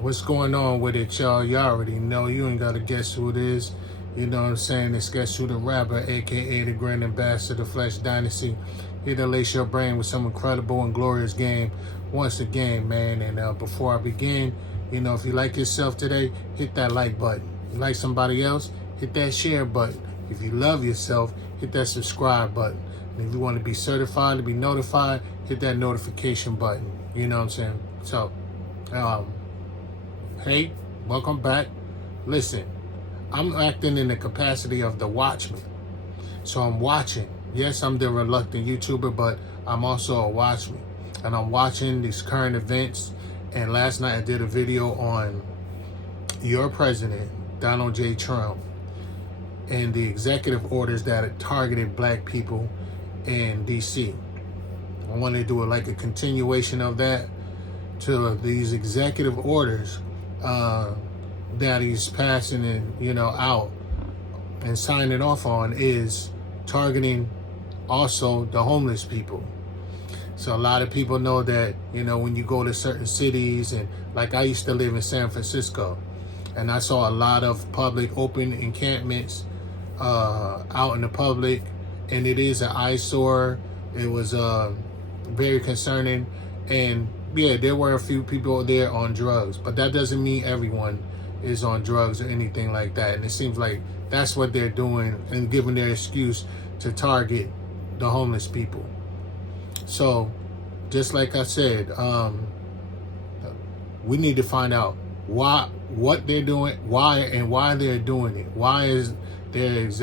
What's going on with it, y'all? Y'all already know. You ain't got to guess who it is. You know what I'm saying? It's Guess Who the Rapper, a.k.a. the Grand Ambassador, the Flesh Dynasty. Here to lace your brain with some incredible and glorious game once again, man. And before I begin, if you like yourself today, hit that like button. You like somebody else, hit that share button. If you love yourself, hit that subscribe button. And if you want to be certified, to be notified, hit that notification button. You know what I'm saying? So, hey, welcome back. Listen, I'm acting in the capacity of the watchman. So I'm watching. Yes, I'm the reluctant YouTuber, but I'm also a watchman. And I'm watching these current events. And last night I did a video on your president, Donald J. Trump, and the executive orders that targeted black people in D.C. I want to do like a continuation of that to these executive orders that he's passing and out and signing off on is targeting also the homeless people. So a lot of people know that when you go to certain cities, and like I used to live in San Francisco, and I saw a lot of public open encampments out in the public, and it is an eyesore. It was very concerning, and yeah, there were a few people there on drugs, but that doesn't mean everyone is on drugs or anything like that. And it seems like that's what they're doing and giving their excuse to target the homeless people. So, just like I said, we need to find out what they're doing, why they're doing it. Why is their these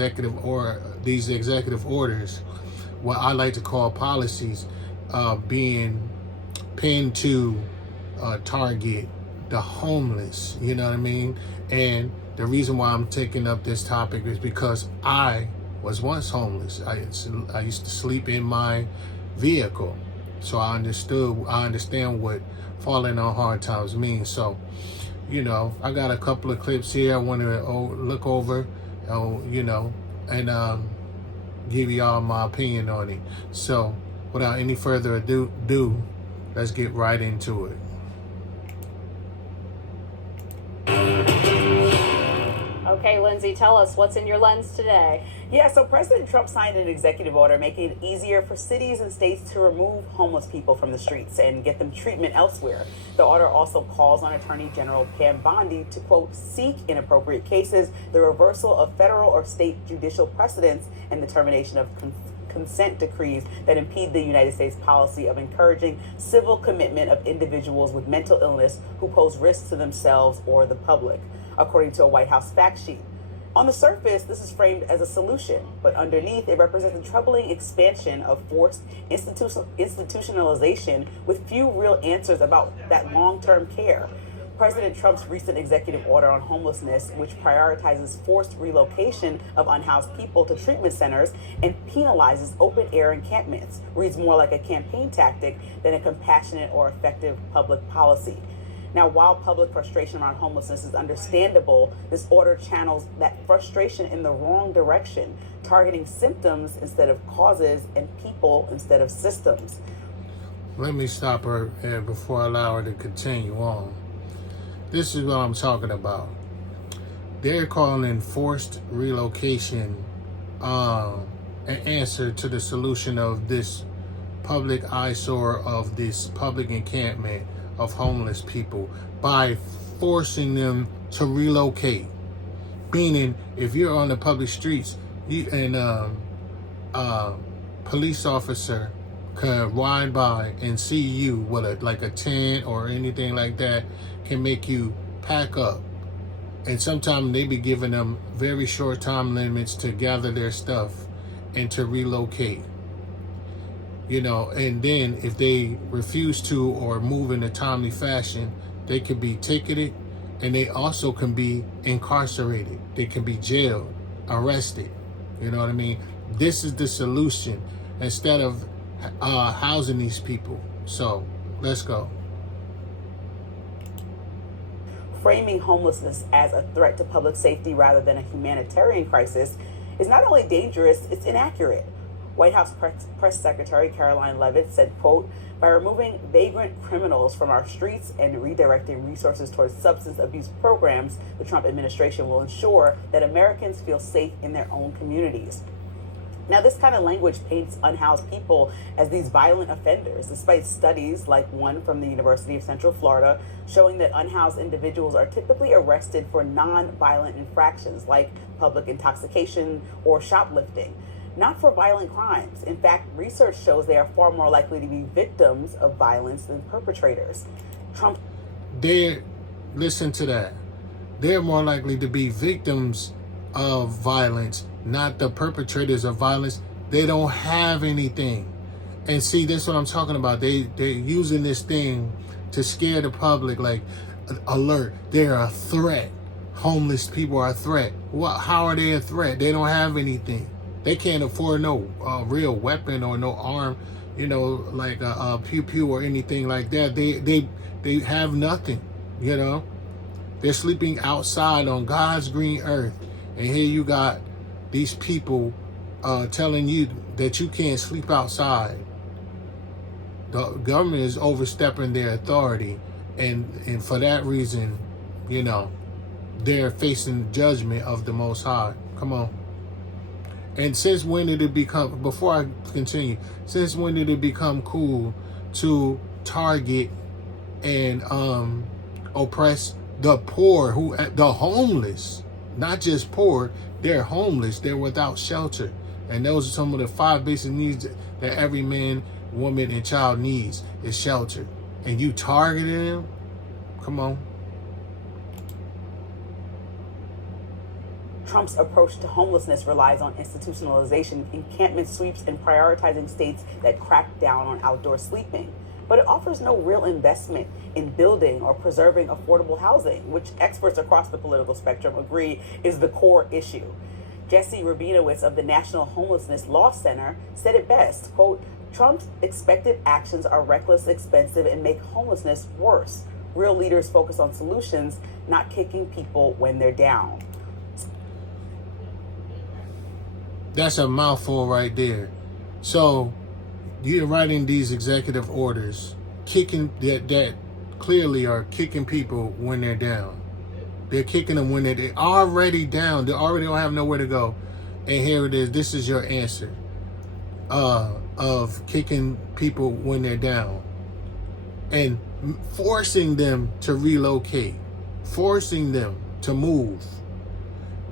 executive orders, what I like to call policies, being pinned to target the homeless, you know what I mean? And the reason why I'm taking up this topic is because I was once homeless. I used to sleep in my vehicle, so I understand what falling on hard times means. So I got a couple of clips here I want to look over, and give y'all my opinion on it. So without any further ado, let's get right into it. Okay, Lindsay, tell us what's in your lens today. Yeah, so President Trump signed an executive order making it easier for cities and states to remove homeless people from the streets and get them treatment elsewhere. The order also calls on Attorney General Pam Bondi to, quote, seek in appropriate cases the reversal of federal or state judicial precedents and the termination of consent decrees that impede the United States policy of encouraging civil commitment of individuals with mental illness who pose risks to themselves or the public, according to a White House fact sheet. On the surface, this is framed as a solution, but underneath it represents a troubling expansion of forced institutionalization with few real answers about that long-term care. President Trump's recent executive order on homelessness, which prioritizes forced relocation of unhoused people to treatment centers and penalizes open-air encampments, reads more like a campaign tactic than a compassionate or effective public policy. Now, while public frustration around homelessness is understandable, this order channels that frustration in the wrong direction, targeting symptoms instead of causes and people instead of systems. Let me stop her before I allow her to continue on. This is what I'm talking about. They're calling forced relocation an answer to the solution of this public eyesore, of this public encampment of homeless people, by forcing them to relocate. Meaning, if you're on the public streets, police officer can ride by and see you with a tent or anything like that, can make you pack up. And sometimes they be giving them very short time limits to gather their stuff and to relocate. And then if they refuse to or move in a timely fashion, they can be ticketed, and they also can be incarcerated. They can be jailed, arrested. You know what I mean? This is the solution instead of housing these people. So let's go. Framing homelessness as a threat to public safety rather than a humanitarian crisis is not only dangerous, it's inaccurate. White House Press Secretary Caroline Leavitt said, quote, by removing vagrant criminals from our streets and redirecting resources towards substance abuse programs, the Trump administration will ensure that Americans feel safe in their own communities. Now, this kind of language paints unhoused people as these violent offenders, despite studies like one from the University of Central Florida showing that unhoused individuals are typically arrested for non-violent infractions like public intoxication or shoplifting, not for violent crimes. In fact, research shows they are far more likely to be victims of violence than perpetrators. Listen to that. They're more likely to be victims of violence, not the perpetrators of violence. They don't have anything. And see, that's what I'm talking about. They're using this thing to scare the public, like, alert, they're a threat. Homeless people are a threat. How are they a threat? They don't have anything. They can't afford no real weapon or no arm, like a pew or anything like that. They have nothing, They're sleeping outside on God's green earth. And here you got these people telling you that you can't sleep outside. The government is overstepping their authority. And for that reason, they're facing judgment of the Most High. Come on. And since when did it become, before I continue, since when did it become cool to target and oppress the poor, the homeless? Not just poor, they're homeless, they're without shelter. And those are some of the 5 basic needs that every man, woman, and child needs, is shelter. And you targeting them? Come on. Trump's approach to homelessness relies on institutionalization, encampment sweeps, and prioritizing states that crack down on outdoor sleeping. But it offers no real investment in building or preserving affordable housing, which experts across the political spectrum agree is the core issue. Jesse Rabinowitz of the National Homelessness Law Center said it best, quote, Trump's expected actions are reckless, expensive, and make homelessness worse. Real leaders focus on solutions, not kicking people when they're down. That's a mouthful right there. So you're writing these executive orders, kicking that clearly are kicking people when they're down. They're kicking them when they're already down. They already don't have nowhere to go. And here it is. This is your answer of kicking people when they're down and forcing them to relocate, forcing them to move.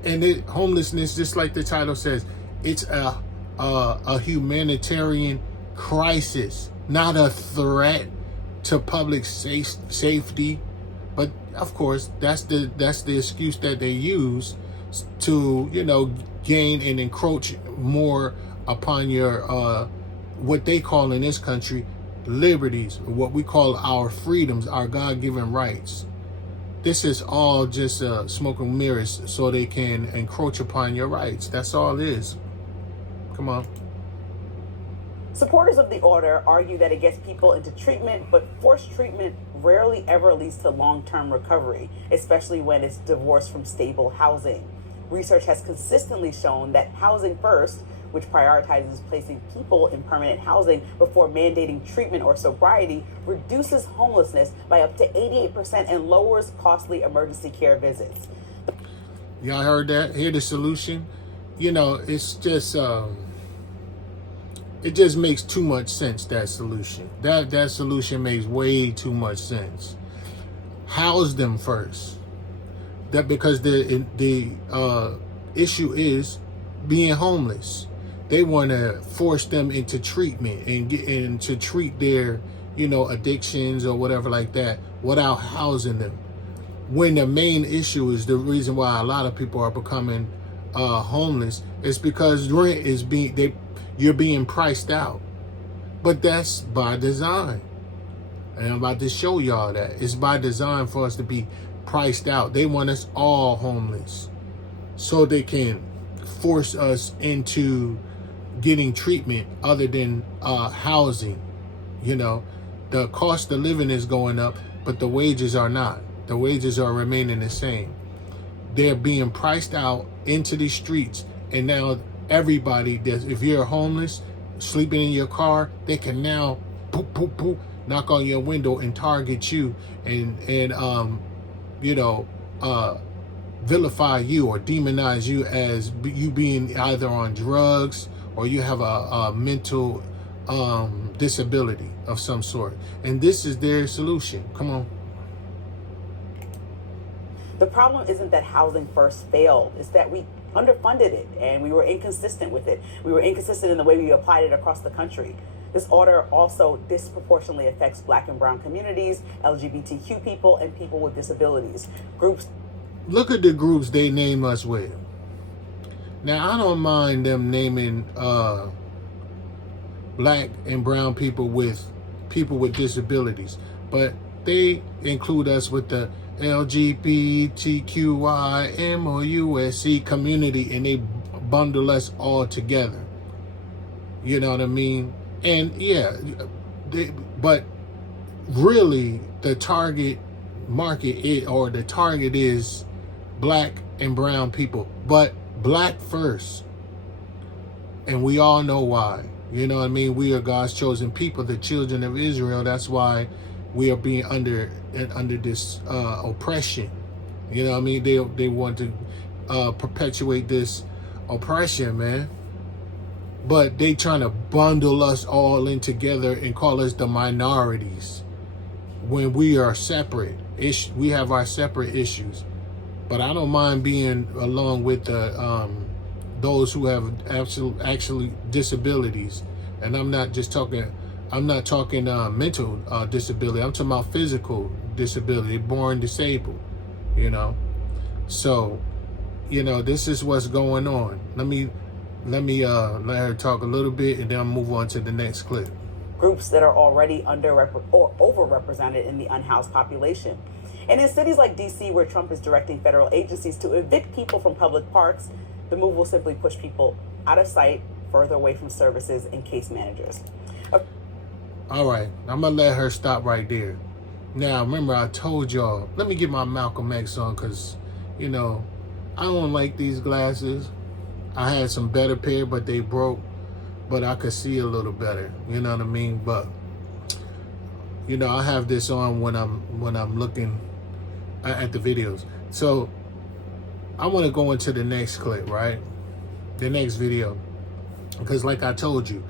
And homelessness, just like the title says, it's a humanitarian crisis, not a threat to public safety. But of course, that's the excuse that they use to gain and encroach more upon your what they call in this country liberties, what we call our freedoms, our God-given rights. This is all just smoke and mirrors so they can encroach upon your rights. That's all it is. Come on. Supporters of the order argue that it gets people into treatment, but forced treatment rarely ever leads to long-term recovery, especially when it's divorced from stable housing. Research has consistently shown that housing first, which prioritizes placing people in permanent housing before mandating treatment or sobriety, reduces homelessness by up to 88% and lowers costly emergency care visits. Y'all heard that? Hear the solution? It's just it just makes too much sense, that solution. That solution makes way too much sense. House them first. That because the issue is being homeless. They want to force them into treatment and to treat their, addictions or whatever like that without housing them. When the main issue is the reason why a lot of people are becoming homeless is because rent is you're being priced out. But that's by design. And I'm about to show y'all that. It's by design for us to be priced out. They want us all homeless so they can force us into getting treatment other than housing. The cost of living is going up, but the wages are not. The wages are remaining the same. They're being priced out into the streets, and now everybody if you're homeless, sleeping in your car, they can now poop, poop, poop, knock on your window and target you and you know, vilify you or demonize you as you being either on drugs or you have a mental disability of some sort. And this is their solution. Come on. The problem isn't that Housing First failed, it's that we underfunded it and we were inconsistent with it. We were inconsistent in the way we applied it across the country. This order also disproportionately affects Black and brown communities, LGBTQ people, and people with disabilities. Groups. Look at the groups they name us with. Now, I don't mind them naming Black and brown people with disabilities, but they include us with the LGBTQIMOUSC community, and they bundle us all together. You know what I mean? And yeah, but really the target market the target is Black and brown people, but Black first. And we all know why. You know what I mean? We are God's chosen people, the children of Israel. That's why we are being under this oppression. You know what I mean? They want to perpetuate this oppression, man. But they trying to bundle us all in together and call us the minorities when we are separate. We have our separate issues. But I don't mind being along with the those who have actually disabilities. And I'm not talking mental disability. I'm talking about physical disability, born disabled, you know. So, you know, this is what's going on. Let me let her talk a little bit, and then I'll move on to the next clip. Groups that are already overrepresented in the unhoused population. And in cities like D.C., where Trump is directing federal agencies to evict people from public parks, the move will simply push people out of sight, further away from services and case managers. All right, I'm going to let her stop right there. Now, remember, I told y'all, let me get my Malcolm X on, because, you know, I don't like these glasses. I had some better pair, but they broke. But I could see a little better. You know what I mean? But, you know, I have this on when I'm looking at the videos. So I want to go into the next clip, right? The next video. Because like I told you,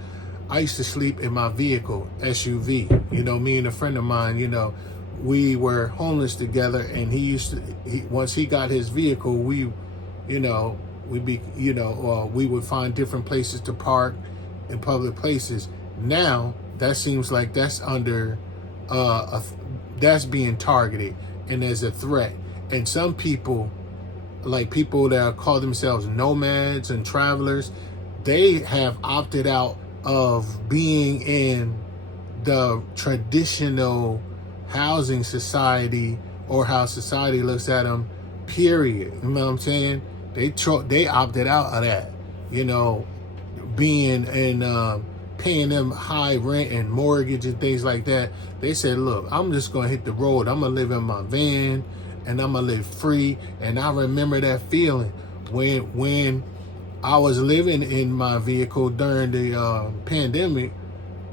I used to sleep in my vehicle, SUV. You know, me and a friend of mine, you know, we were homeless together, and once he got his vehicle, we would find different places to park in public places. Now that seems like that's under that's being targeted and as a threat. And some people, like people that call themselves nomads and travelers, they have opted out of being in the traditional housing society or how society looks at them, period. You know what I'm saying? They opted out of that, you know, being and paying them high rent and mortgage and things like that. They said, look, I'm just going to hit the road. I'm going to live in my van and I'm going to live free. And I remember that feeling when I was living in my vehicle during the pandemic.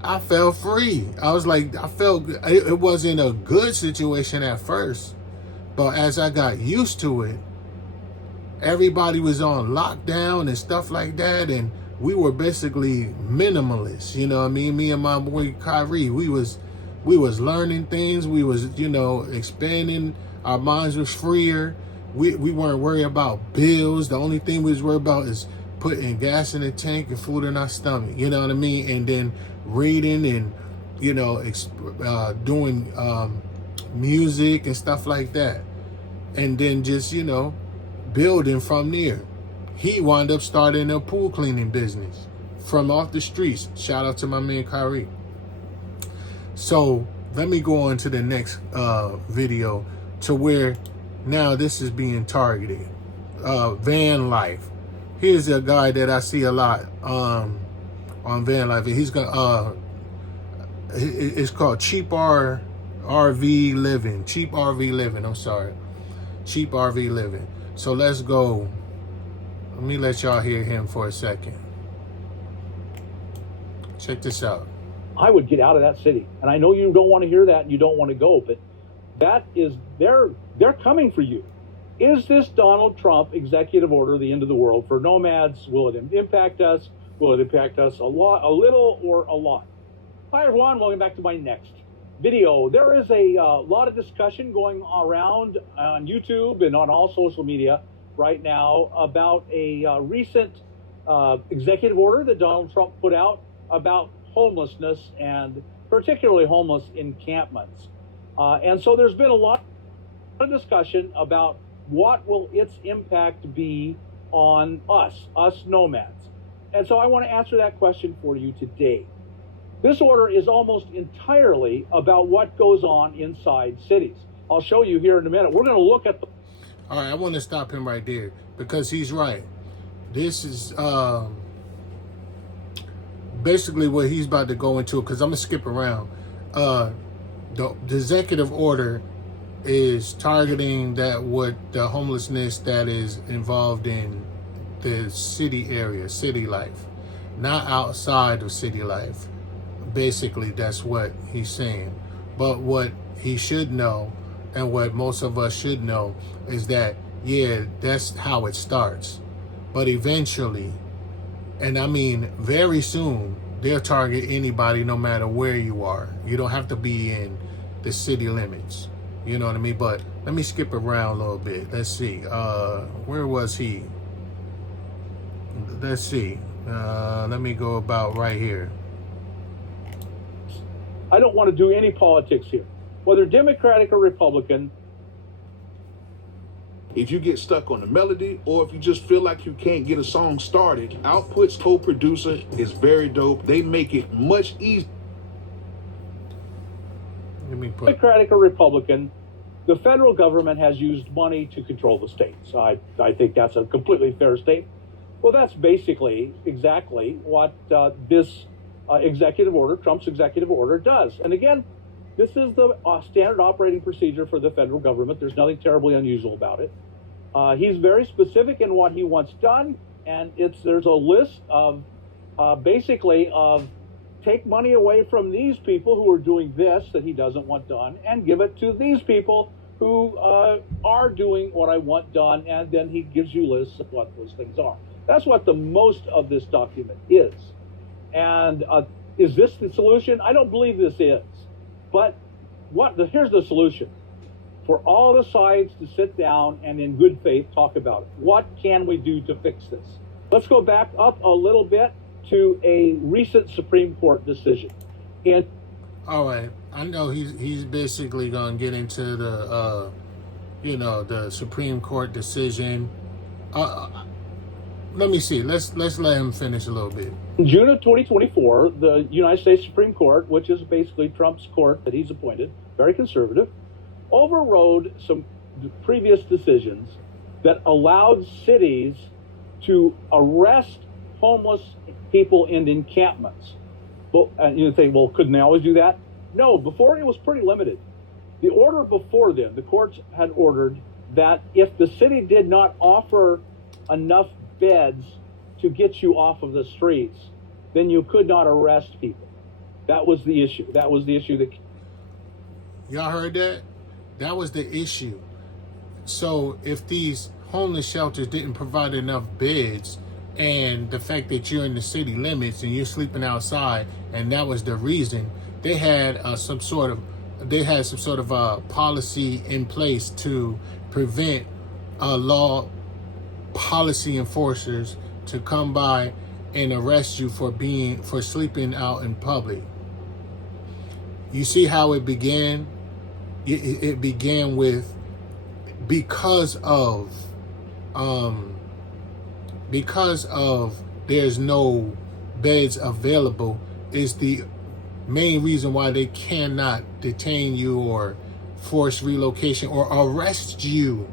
I felt free. I was like, I felt it wasn't a good situation at first, but as I got used to it, everybody was on lockdown and stuff like that, and we were basically minimalists. You know what I mean? Me and my boy Kyrie, we was learning things. We was, you know, expanding. Our minds was freer. We weren't worried about bills. The only thing we was worried about is putting gas in the tank and food in our stomach. You know what I mean? And then reading and, you know, doing music and stuff like that. And then just, you know, building from there. He wound up starting a pool cleaning business from off the streets. Shout out to my man Kyrie. So let me go on to the next video, to where now this is being targeted. Van life. Here's a guy that I see a lot on van life. He's gonna it's called Cheap RV Living. Cheap RV Living. I'm sorry. Cheap RV Living. So let's go. Let me let y'all hear him for a second. Check this out. I would get out of that city. And I know you don't want to hear that and you don't want to go, but that is, they're coming for you. Is this Donald Trump executive order the end of the world for nomads? Will it impact us? Will it impact us a little, or a lot? Hi everyone, welcome back to my next video. There is a lot of discussion going around on YouTube and on all social media right now about a recent executive order that Donald Trump put out about homelessness, and particularly homeless encampments. And so there's been a lot of discussion about what will its impact be on us nomads. And so I want to answer that question for you today. This order is almost entirely about what goes on inside cities. I'll show you here in a minute. We're going to look at the... All right, I want to stop him right there because he's right. This is basically what he's about to go into, because I'm going to skip around. The executive order is targeting the homelessness that is involved in the city area, city life, not outside of city life. Basically, that's what he's saying. But what he should know, and what most of us should know, is that, yeah, that's how it starts. But eventually, and I mean very soon, they'll target anybody no matter where you are. You don't have to be in the city limits. You know what I mean? But let me skip around a little bit. Let's see. Where was he? Let's see. Let me go about right here. I don't want to do any politics here, whether Democratic or Republican. If you get stuck on the melody, or if you just feel like you can't get a song started, Output's co-producer is very dope. They make it much easier. Democratic or Republican, the federal government has used money to control the states. I think that's a completely fair statement. Well, that's basically exactly what this executive order, Trump's executive order, does. And again, this is the standard operating procedure for the federal government. There's nothing terribly unusual about it. He's very specific in what he wants done, and there's a list of basically of take money away from these people who are doing this that he doesn't want done, and give it to these people who are doing what I want done, and then he gives you lists of what those things are. That's what the most of this document is. And is this the solution? I don't believe this is. But here's the solution. For all the sides to sit down and in good faith talk about it. What can we do to fix this? Let's go back up a little bit to a recent Supreme Court decision. All right, I know he's basically gonna get into the the Supreme Court decision. Let me see. Let's let him finish a little bit. In June of 2024, the United States Supreme Court, which is basically Trump's court that he's appointed, very conservative, overrode some previous decisions that allowed cities to arrest homeless people in encampments. And you think, well, couldn't they always do that? No, before it was pretty limited. The order before then, the courts had ordered that if the city did not offer enough beds to get you off of the streets, then you could not arrest people. That was the issue. That was the issue that... Y'all heard that? That was the issue. So if these homeless shelters didn't provide enough beds, and the fact that you're in the city limits and you're sleeping outside, and that was the reason, they had some sort of policy in place to prevent law policy enforcers to come by and arrest you for sleeping out in public. You see how it began? It began with because of there's no beds available is the main reason why they cannot detain you or force relocation or arrest you.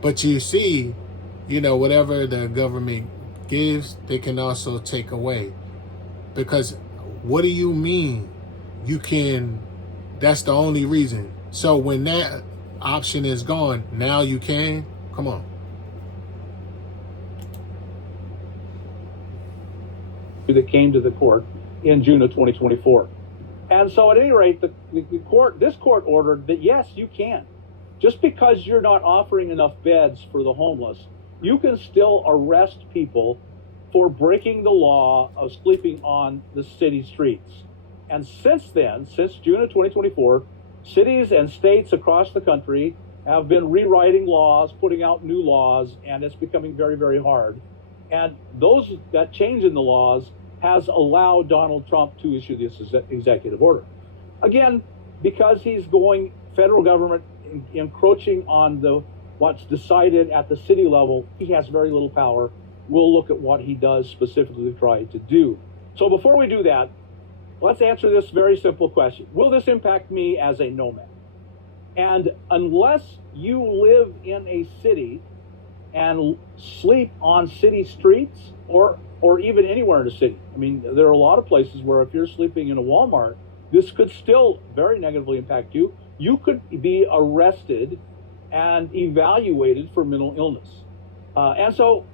But you see, whatever the government gives, they can also take away. Because what do you mean that's the only reason? So when that option is gone, now you can? Come on. that came to the court in June of 2024. And so at any rate, this court ordered that, yes, you can. Just because you're not offering enough beds for the homeless, you can still arrest people for breaking the law of sleeping on the city streets. And since then, since June of 2024, cities and states across the country have been rewriting laws, putting out new laws, and it's becoming very, very hard. And that change in the laws has allowed Donald Trump to issue this executive order. Again, because he's going federal government encroaching on what's decided at the city level, he has very little power. We'll look at what he does specifically try to do. So before we do that, let's answer this very simple question. Will this impact me as a nomad? And unless you live in a city and sleep on city streets or even anywhere in a city, I mean, there are a lot of places where if you're sleeping in a Walmart, this could still very negatively impact you. You could be arrested and evaluated for mental illness. And so,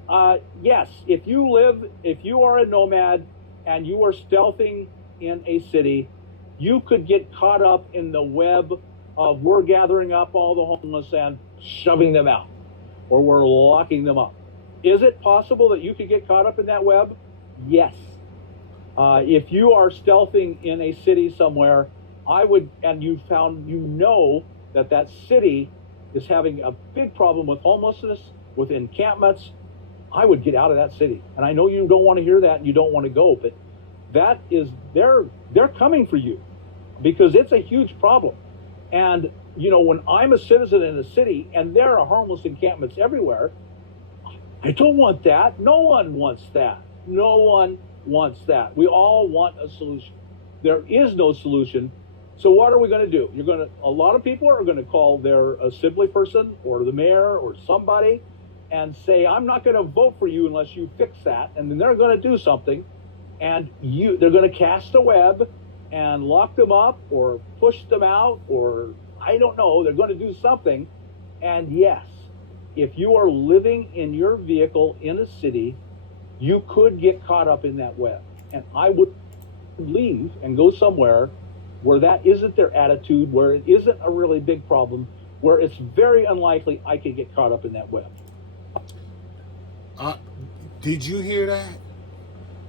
yes, if you are a nomad and you are stealthing in a city, you could get caught up in the web of we're gathering up all the homeless and shoving them out, or we're locking them up. Is it possible that you could get caught up in that web? Yes. If you are stealthing in a city somewhere, and you know that city is having a big problem with homelessness, with encampments, I would get out of that city. And I know you don't want to hear that and you don't want to go, but they're coming for you because it's a huge problem. And, when I'm a citizen in a city and there are homeless encampments everywhere, I don't want that. No one wants that. No one wants that. We all want a solution. There is no solution. So what are we going to do? A lot of people are going to call their assembly person or the mayor or somebody and say, I'm not going to vote for you unless you fix that. And then they're going to do something, and they're going to cast a web and lock them up or push them out, or I don't know, they're going to do something. And yes, if you are living in your vehicle in a city, you could get caught up in that web. And I would leave and go somewhere where that isn't their attitude, where it isn't a really big problem, where it's very unlikely I could get caught up in that web. Did you hear that?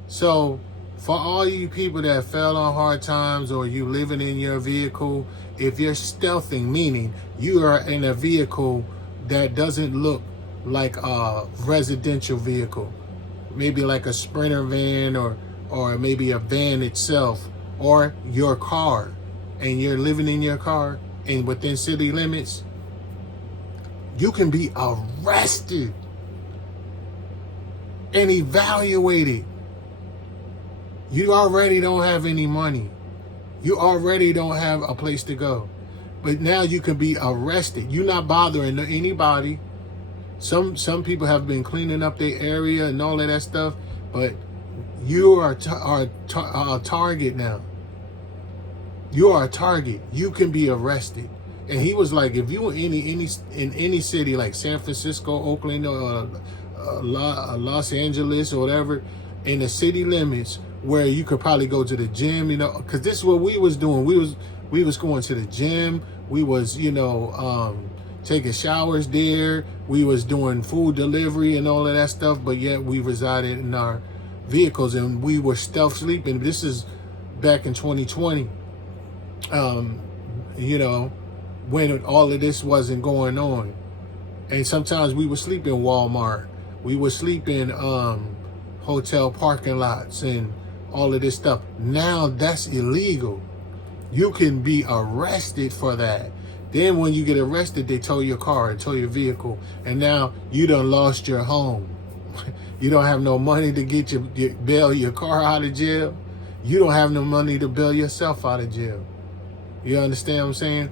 So, for all you people that fell on hard times or you living in your vehicle, if you're stealthing, meaning you are in a vehicle that doesn't look like a residential vehicle, maybe like a Sprinter van or maybe a van itself, or your car, and you're living in your car and within city limits, you can be arrested and evaluated. You already don't have any money. You already don't have a place to go. But now you can be arrested. You're not bothering anybody. Some people have been cleaning up their area and all of that stuff, but you are a target now. You are a target. You can be arrested. And he was like, if you were in any city like San Francisco, Oakland, or Los Angeles or whatever, in the city limits where you could probably go to the gym, because this is what we was doing. We was going to the gym. We was, taking showers there. We was doing food delivery and all of that stuff, but yet we resided in our vehicles and we were stealth sleeping. This is back in 2020. When all of this wasn't going on. And sometimes we would sleep in Walmart. We would sleep in hotel parking lots and all of this stuff. Now that's illegal. You can be arrested for that. Then when you get arrested, they tow your car and tow your vehicle. And now you done lost your home. You don't have no money to bail your car out of jail. You don't have no money to bail yourself out of jail. You understand what I'm saying?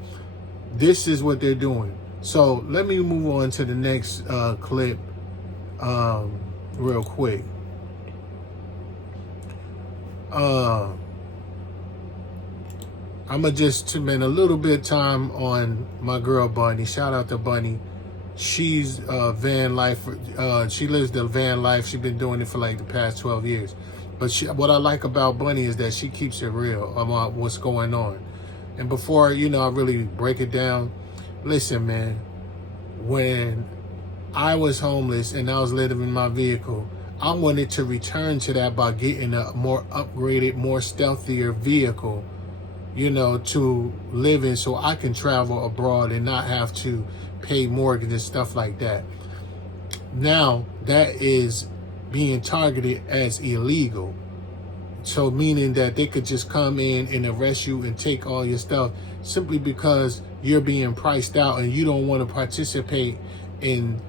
This is what they're doing. So let me move on to the next clip real quick. I'm going to just spend a little bit of time on my girl Bunny. Shout out to Bunny. She's van life. She lives the van life. She's been doing it for like the past 12 years. But what I like about Bunny is that she keeps it real about what's going on. And before, I really break it down, listen, man, when I was homeless and I was living in my vehicle, I wanted to return to that by getting a more upgraded, more stealthier vehicle, to live in so I can travel abroad and not have to pay mortgage and stuff like that. Now that is being targeted as illegal. So meaning that they could just come in and arrest you and take all your stuff simply because you're being priced out and you don't want to participate in,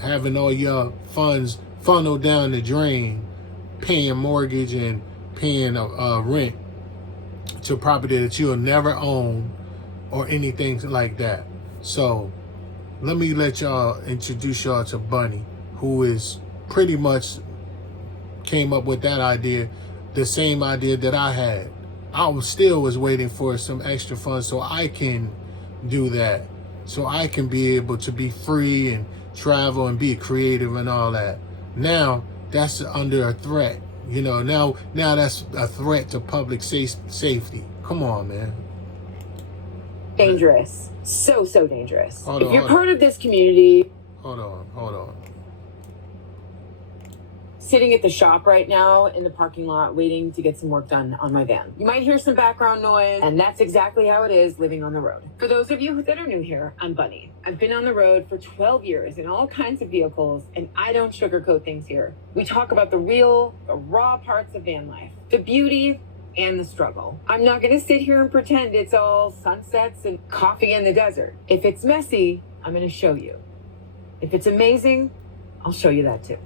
having all your funds funneled down the drain, paying mortgage and paying rent to property that you'll never own or anything like that. So let me introduce y'all to Bunny, who is pretty much came up with that idea, the same idea that I had. I was waiting for some extra funds so I can do that, so I can be able to be free and travel and be creative and all that. Now that's under a threat. Now that's a threat to public safety. Come on, man. Dangerous. So dangerous. Hold if on, you're hold part on. of this community, Hold on. sitting at the shop right now in the parking lot waiting to get some work done on my van. You might hear some background noise, and that's exactly how it is living on the road. For those of you that are new here, I'm Bunny. I've been on the road for 12 years in all kinds of vehicles, and I don't sugarcoat things here. We talk about the real, the raw parts of van life, the beauty and the struggle. I'm not going to sit here and pretend it's all sunsets and coffee in the desert. If it's messy, I'm going to show you. If it's amazing, I'll show you that too.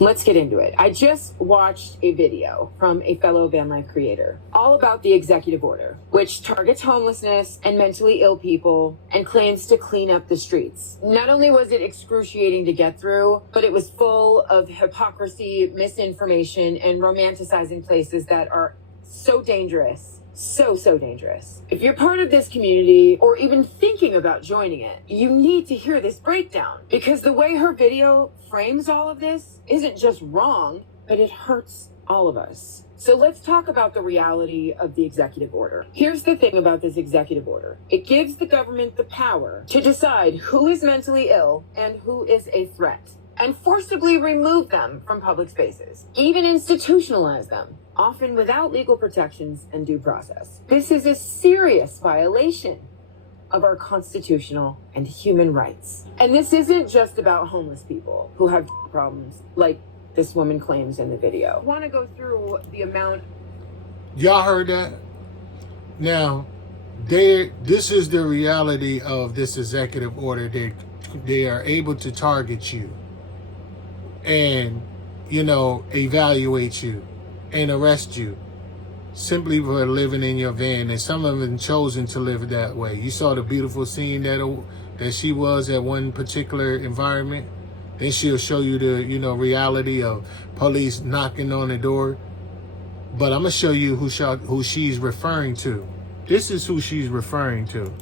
Let's get into it. I just watched a video from a fellow van life creator all about the executive order, which targets homelessness and mentally ill people and claims to clean up the streets. Not only was it excruciating to get through, but it was full of hypocrisy, misinformation, and romanticizing places that are so dangerous. So dangerous. If you're part of this community or even thinking about joining it, you need to hear this breakdown, because the way her video frames all of this isn't just wrong, but it hurts all of us. So let's talk about the reality of the executive order. Here's the thing about this executive order. It gives the government the power to decide who is mentally ill and who is a threat, and forcibly remove them from public spaces, even institutionalize them, often without legal protections and due process. This is a serious violation of our constitutional and human rights. And this isn't just about homeless people who have problems like this woman claims in the video. I want to go through the amount. Y'all heard that? Now, this is the reality of this executive order. They are able to target you and, evaluate you and arrest you simply for living in your van. And some of them chosen to live that way. You saw the beautiful scene that she was at one particular environment. Then she'll show you the reality of police knocking on the door. But I'm gonna show you who she's referring to. This is who she's referring to.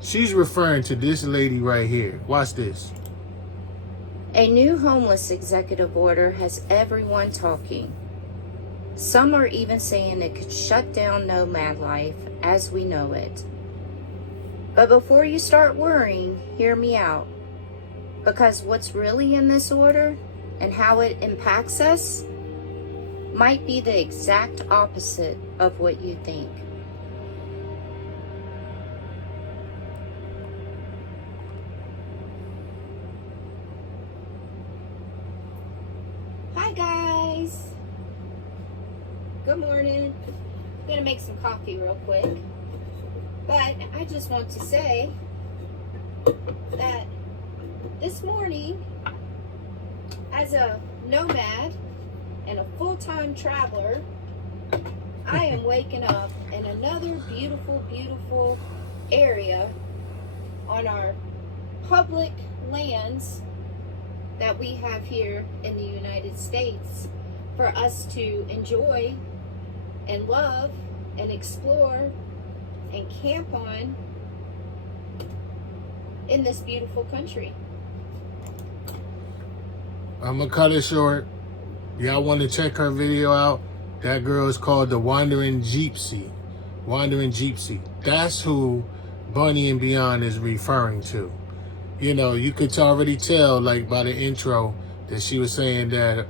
She's referring to this lady right here. Watch this. A new homeless executive order has everyone talking. Some are even saying it could shut down nomad life as we know it. But before you start worrying, hear me out. Because what's really in this order and how it impacts us might be the exact opposite of what you think. Hi guys! Good morning. I'm gonna make some coffee real quick. But I just want to say that this morning, as a nomad and a full-time traveler, I am waking up in another beautiful area on our public lands that we have here in the United States for us to enjoy and love and explore and camp on in this beautiful country. I'm gonna cut it short Y'all want to check her video out? That girl is called the Wandering Gypsy. Wandering Gypsy. That's who Bunny and Beyond is referring to. You know, you could already tell, like, by the intro, that she was saying that,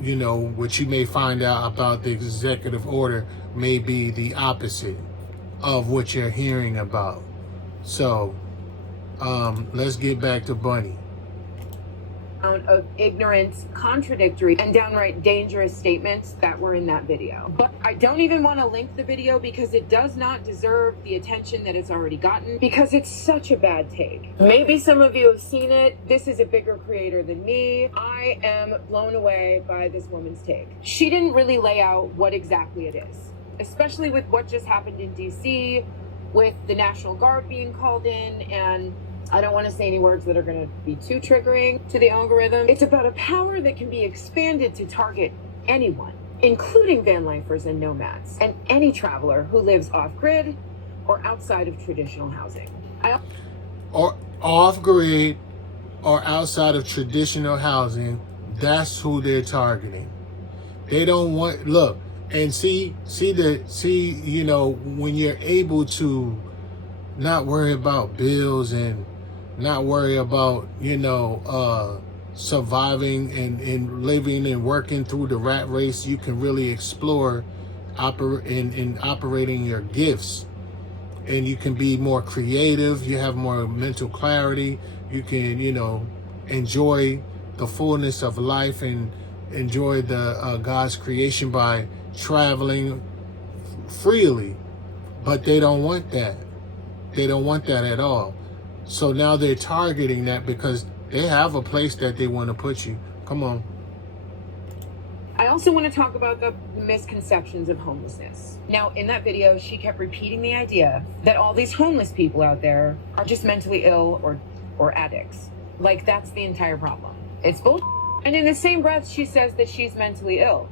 you know, what you may find out about the executive order may be the opposite of what you're hearing about. So, let's get back to Bunny. Of ignorant, contradictory, and downright dangerous statements that were in that video. But I don't even want to link the video because it does not deserve the attention that it's already gotten, because it's such a bad take. Maybe some of you have seen it. This is a bigger creator than me. I am blown away by this woman's take. She didn't really lay out what exactly it is, especially with what just happened in DC, with the National Guard being called in, and I don't want to say any words that are going to be too triggering to the algorithm. It's about a power that can be expanded to target anyone, including van lifers and nomads, and any traveler who lives off-grid or outside of traditional housing. Or off-grid or outside of traditional housing, that's who they're targeting. They don't want, look, and see, you know, when you're able to not worry about bills and not worry about, you know, surviving and living and working through the rat race, you can really explore in operating your gifts. And you can be more creative, you have more mental clarity, you can, you know, enjoy the fullness of life and enjoy the God's creation by traveling freely. But they don't want that. They don't want that at all. So now they're targeting that because they have a place that they want to put you. Come on. I also want to talk about the misconceptions of homelessness. Now, in that video, she kept repeating the idea that all these homeless people out there are just mentally ill or addicts. Like, that's the entire problem. It's bullshit. And in the same breath, she says that she's mentally ill.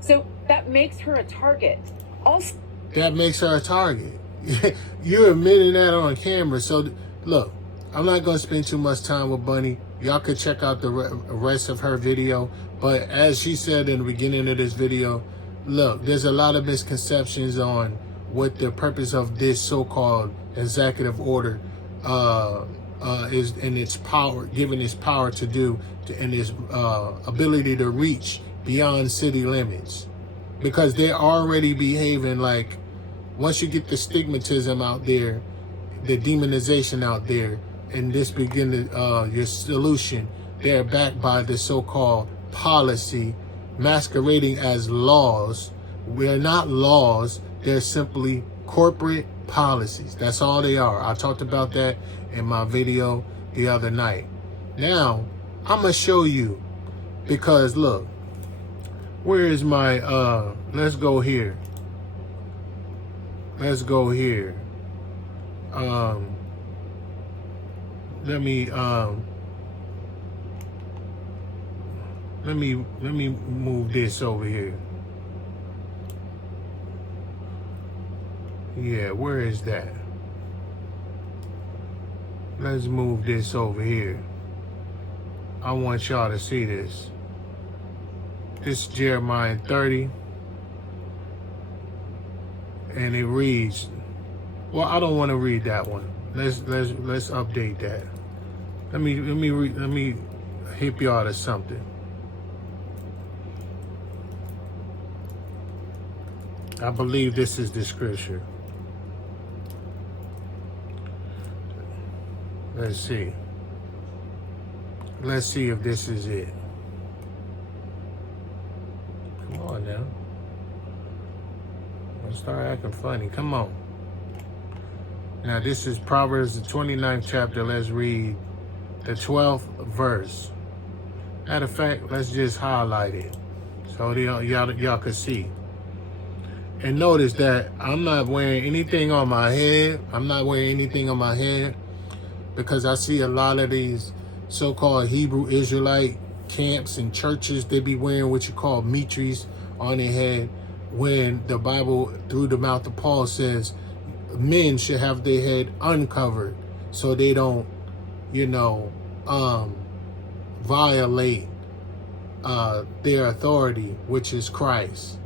So that makes her a target. Also, that makes her a target. You're admitting that on camera. So, look, I'm not going to spend too much time with Bunny. Y'all could check out the rest of her video. But as she said in the beginning of this video, look, there's a lot of misconceptions on what the purpose of this so-called executive order is, and its power, given its power to do, and its ability to reach beyond city limits. Because they're already behaving like, once you get the stigmatism out there, the demonization out there, and this begin your solution, they're backed by the so-called policy masquerading as laws. We're not laws, they're simply corporate policies. That's all they are. I talked about that in my video the other night. Now, I'm gonna show you, because look, where is my, let's go here. Let's go here. Let me move this over here. Yeah, where is that? Let's move this over here. I want y'all to see this. This is Jeremiah 30. And it reads, well, I don't want to read that one. Let's update that. Let me hip y'all to something. I believe this is the scripture. Let's see. Let's see if this is it. Come on now. Don't start acting funny. Come on. Now this is Proverbs the 29th chapter. Let's read the 12th verse. Matter of fact, let's just highlight it so y'all can see. And notice that I'm not wearing anything on my head. I'm not wearing anything on my head because I see a lot of these so-called Hebrew Israelite camps and churches. They be wearing what you call mitris on their head, when the Bible, through the mouth of Paul, says men should have their head uncovered so they don't, you know, violate their authority, which is Christ,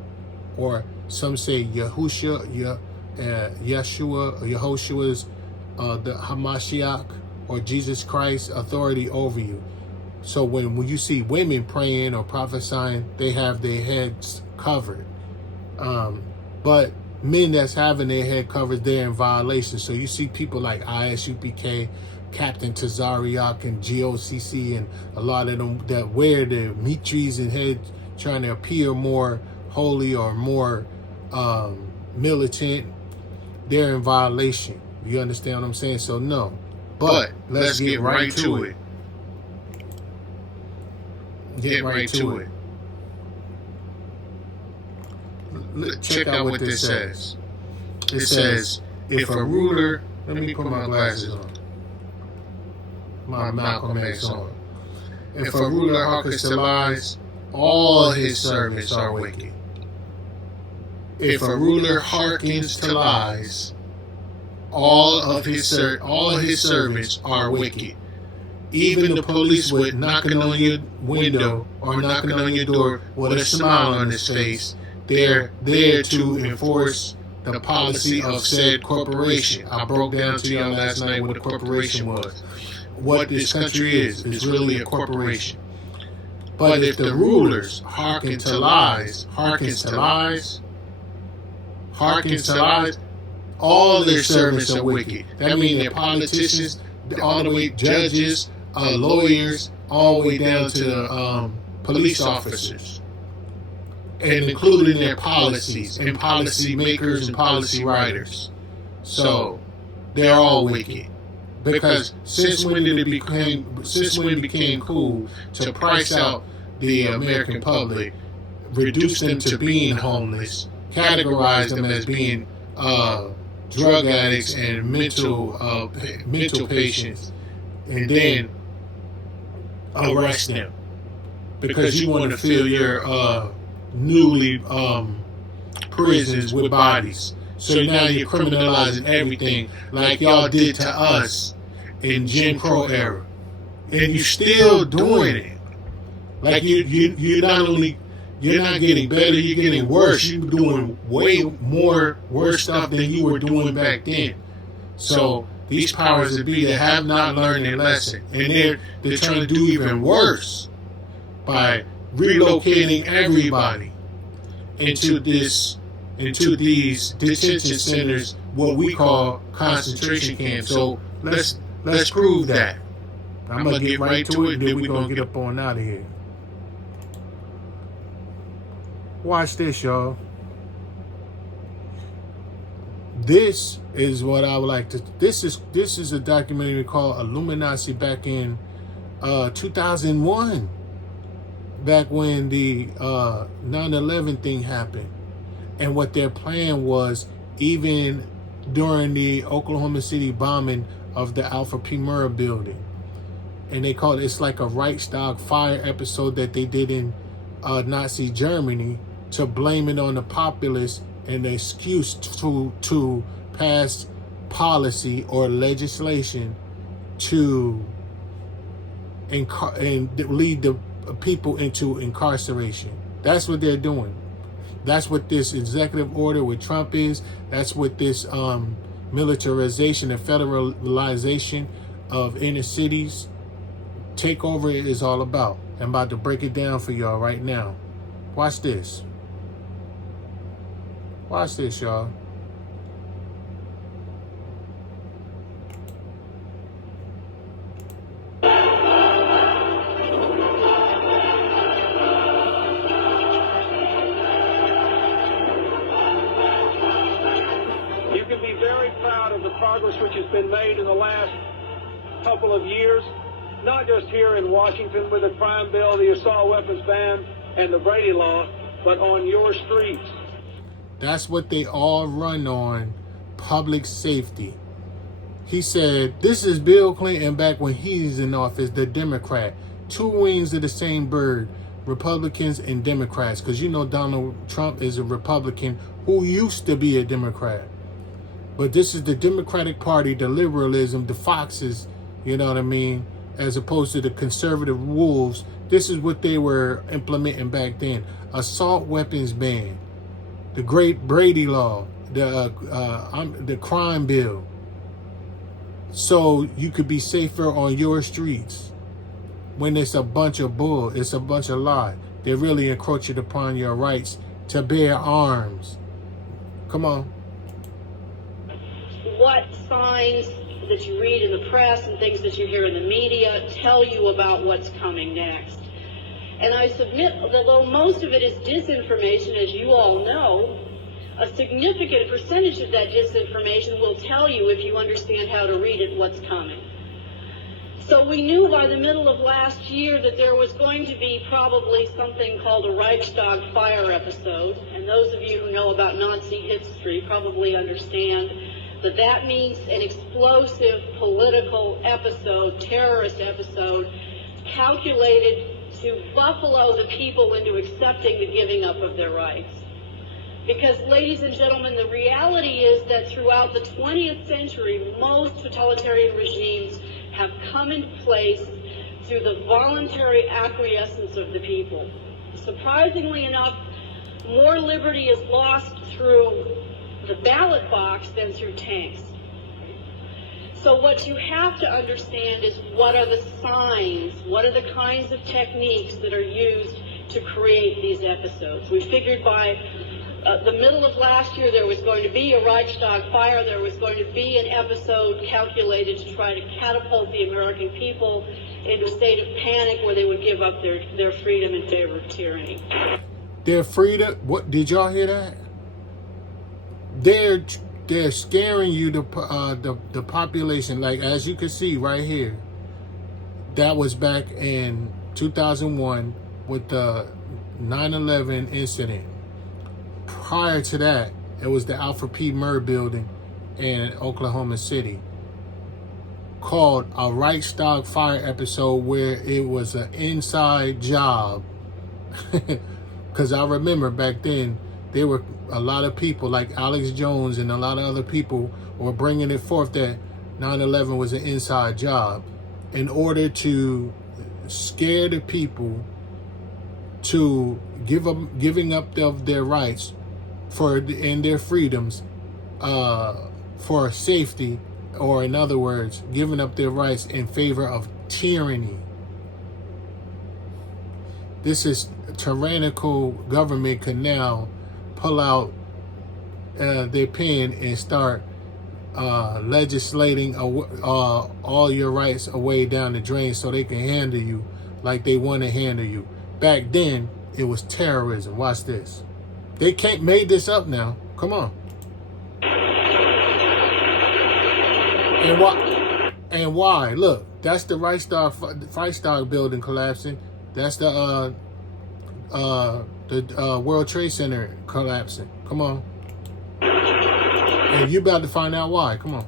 or some say Yeshua, Yehoshua's the Hamashiach, or Jesus Christ's authority over you. So when you see women praying or prophesying, they have their heads covered. But men that's having their head covered, they're in violation. So you see people like ISUPK, Captain Tazariak, and GOCC, and a lot of them that wear their meat trees and head trying to appear more holy or more militant. They're in violation. You understand what I'm saying? So no. But let's get right to it. Get right to it. Check out what this says. It says, if a ruler, let me put my glasses on, my Malcolm X on. If a ruler hearkens to lies, all his servants are wicked. If a ruler hearkens to lies, all his servants are wicked. Even the police would knocking on your window or knocking on your door with a smile on his face. They're there to enforce the policy of said corporation. I broke down to y'all last night what a corporation was. What this country is really a corporation. But if the rulers hearkens to lies, all their servants are wicked. That means they're politicians, all the way judges, lawyers, all the way down to police officers, and including their policies and policy makers and policy writers. So they're all wicked. Because since when it became cool to price out the American public, reduce them to being homeless, categorize them as being drug addicts and mental patients, and then arrest them because you want to fill your newly prisons with bodies. So now you're criminalizing everything like y'all did to us in Jim Crow era, and you're still doing it. Like you're not getting better, you're getting worse. You're doing way more worse stuff than you were doing back then. So these powers that be that have not learned their lesson, and they're trying to do even worse by relocating everybody into these detention centers, what we call concentration camps. So let's prove that. I'm gonna get right to it, and then we're gonna get up on out of here. Watch this, y'all. This is what I would like to. This is a documentary called Illuminati back in 2001, back when the 9/11 thing happened, and what their plan was, even during the Oklahoma City bombing of the Alpha P. Murrah building. And they called it's like a Reichstag fire episode that they did in Nazi Germany to blame it on the populace and the excuse to pass policy or legislation to and lead the people into incarceration. That's what they're doing. That's what this executive order with Trump is. That's what this militarization and federalization of inner cities takeover is all about. I'm about to break it down for y'all right now. Watch this. Watch this, y'all. You can be very proud of the progress which has been made in the last couple of years, not just here in Washington with the crime bill, the assault weapons ban, and the Brady law, but on your streets. That's what they all run on, public safety. He said, this is Bill Clinton back when he's in office, the Democrat. Two wings of the same bird, Republicans and Democrats. Because you know Donald Trump is a Republican who used to be a Democrat. But this is the Democratic Party, the liberalism, the foxes, you know what I mean? As opposed to the conservative wolves This is what they were implementing back then. Assault weapons ban, the Great Brady Law, the crime bill, so you could be safer on your streets. When it's a bunch of bull, it's a bunch of lie. They're really encroaching upon your rights to bear arms. Come on. What signs that you read in the press and things that you hear in the media tell you about what's coming next? And I submit that though most of it is disinformation, as you all know, a significant percentage of that disinformation will tell you, if you understand how to read it, what's coming. So we knew by the middle of last year that there was going to be probably something called a Reichstag fire episode. And those of you who know about Nazi history probably understand that that means an explosive political episode, terrorist episode, calculated to buffalo the people into accepting the giving up of their rights. Because, ladies and gentlemen, the reality is that throughout the 20th century, most totalitarian regimes have come into place through the voluntary acquiescence of the people. Surprisingly enough, more liberty is lost through the ballot box than through tanks. So what you have to understand is what are the signs, what are the kinds of techniques that are used to create these episodes. We figured by the middle of last year there was going to be a Reichstag fire, there was going to be an episode calculated to try to catapult the American people into a state of panic where they would give up their freedom in favor of tyranny. Their freedom? What, did y'all hear that? They're scaring you, the population, like as you can see right here. That was back in 2001 with the 9/11 incident. Prior to that, it was the Alfred P. Murrah building in Oklahoma City, called a Reichstag fire episode, where it was an inside job. Because I remember back then, there were a lot of people like Alex Jones and a lot of other people were bringing it forth that 9/11 was an inside job in order to scare the people to giving up their rights and their freedoms for safety, or in other words, giving up their rights in favor of tyranny. This is tyrannical government can now pull out their pen and start legislating all your rights away down the drain so they can handle you like they want to handle you. Back then, it was terrorism. Watch this. They can't made this up now. Come on. And why? Look, that's the Reichstag building collapsing. That's the World Trade Center collapsing. Come on. And you about to find out why. Come on.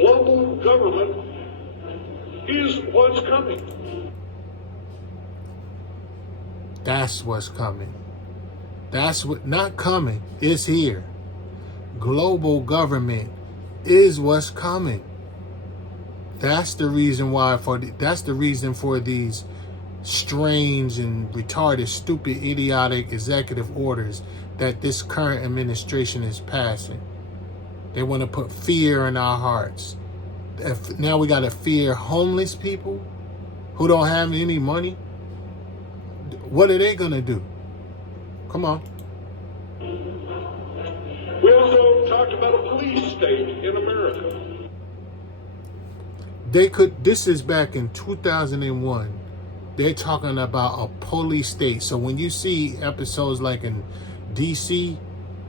Global government is what's coming. That's what's coming. That's what, not coming, it's here. Global government is what's coming. That's the reason why that's the reason for these strange and retarded, stupid, idiotic executive orders that this current administration is passing. They want to put fear in our hearts. Now we got to fear homeless people who don't have any money. What are they going to do? Come on. We also talked about a police state in America. This is back in 2001. They're talking about a police state. So when you see episodes like in DC,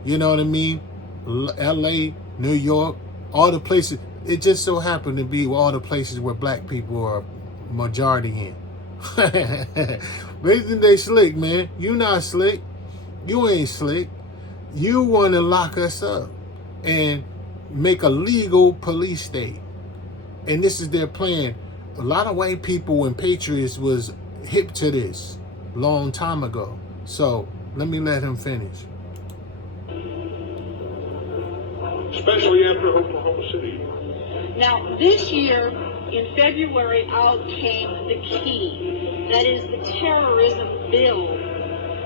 you know what I mean? LA, New York, all the places, it just so happened to be all the places where black people are majority in. They think they slick, man. You not slick. You ain't slick. You want to lock us up and make a legal police state. And this is their plan. A lot of white people and patriots was hip to this. long time ago. So let me let him finish. Especially after Oklahoma City. Now, this year, in February, out came the key. That is the terrorism bill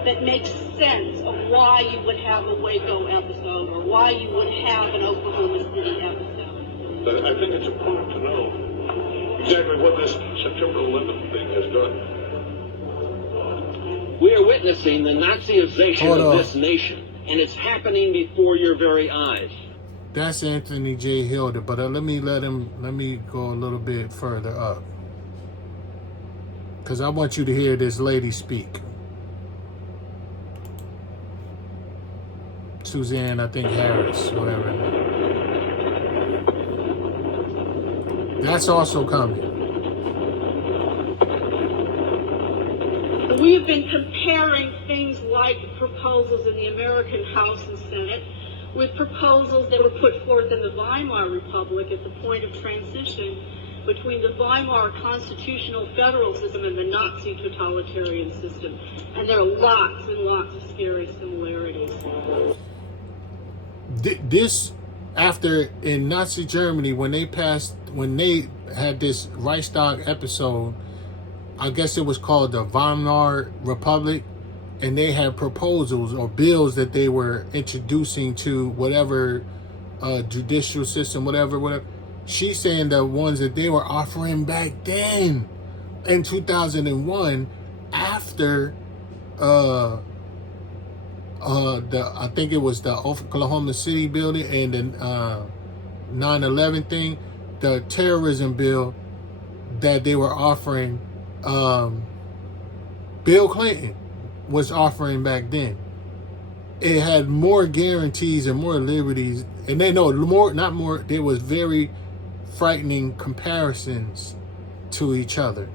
that makes sense of why you would have a Waco episode or why you would have an Oklahoma City episode. I think it's important to know exactly what this September 11th thing has done. We are witnessing the Nazization Hold of on. this nation, and it's happening before your very eyes. That's Anthony J. Hilder, but let me go a little bit further up. Because I want you to hear this lady speak. Suzanne, I think Harris, whatever. That's also coming. We've been comparing things like proposals in the American House and Senate with proposals that were put forth in the Weimar Republic at the point of transition between the Weimar constitutional federal system and the Nazi totalitarian system. And there are lots and lots of scary similarities. This, after in Nazi Germany, when they had this Reichstag episode, I guess it was called the Weimar Republic, and they had proposals or bills that they were introducing to whatever judicial system, whatever. She's saying the ones that they were offering back then in 2001 after I think it was the Oklahoma City building and the 9/11 thing, the terrorism bill that they were offering, Bill Clinton was offering back then. It had more guarantees and more liberties, and there was very frightening comparisons to each other.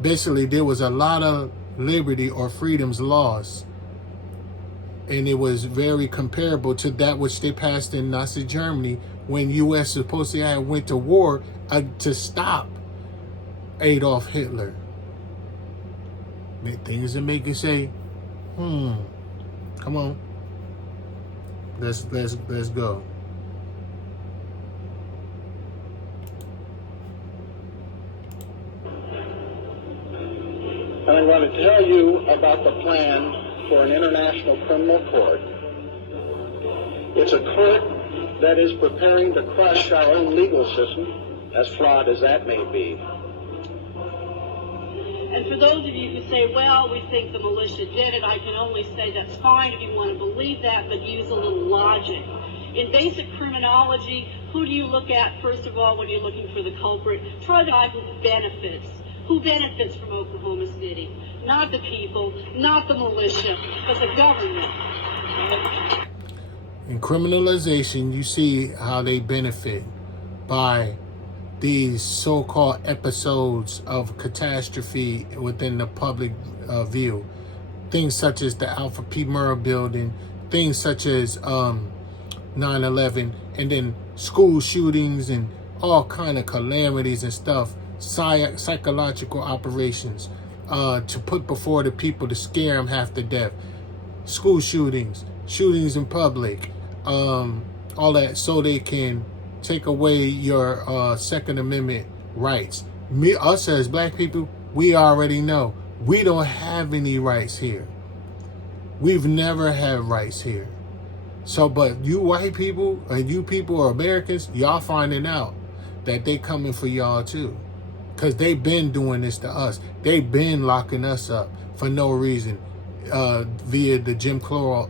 Basically, there was a lot of liberty or freedoms lost, and it was very comparable to that which they passed in Nazi Germany when U.S. supposedly had went to war to stop Adolf Hitler. Things that make you say, come on, let's go. And I'm going to tell you about the plan for an international criminal court. It's a court that is preparing to crush our own legal system, as flawed as that may be. And for those of you who say, well, we think the militia did it, I can only say that's fine if you want to believe that, but use a little logic. In basic criminology, who do you look at, first of all, when you're looking for the culprit? Try the guy who benefits. Who benefits from Oklahoma City? Not the people, not the militia, but the government. In criminalization, you see how they benefit by these so-called episodes of catastrophe within the public view. Things such as the Alpha P. Murrah building, things such as 9/11, and then school shootings and all kind of calamities and stuff, psychological operations to put before the people to scare them half to death. School shootings in public, all that, so they can take away your Second Amendment rights. Us as black people, we already know we don't have any rights here. We've never had rights here. So, but you white people and you people or Americans, y'all finding out that they coming for y'all too. Because they've been doing this to us. They've been locking us up for no reason via the Jim Crow.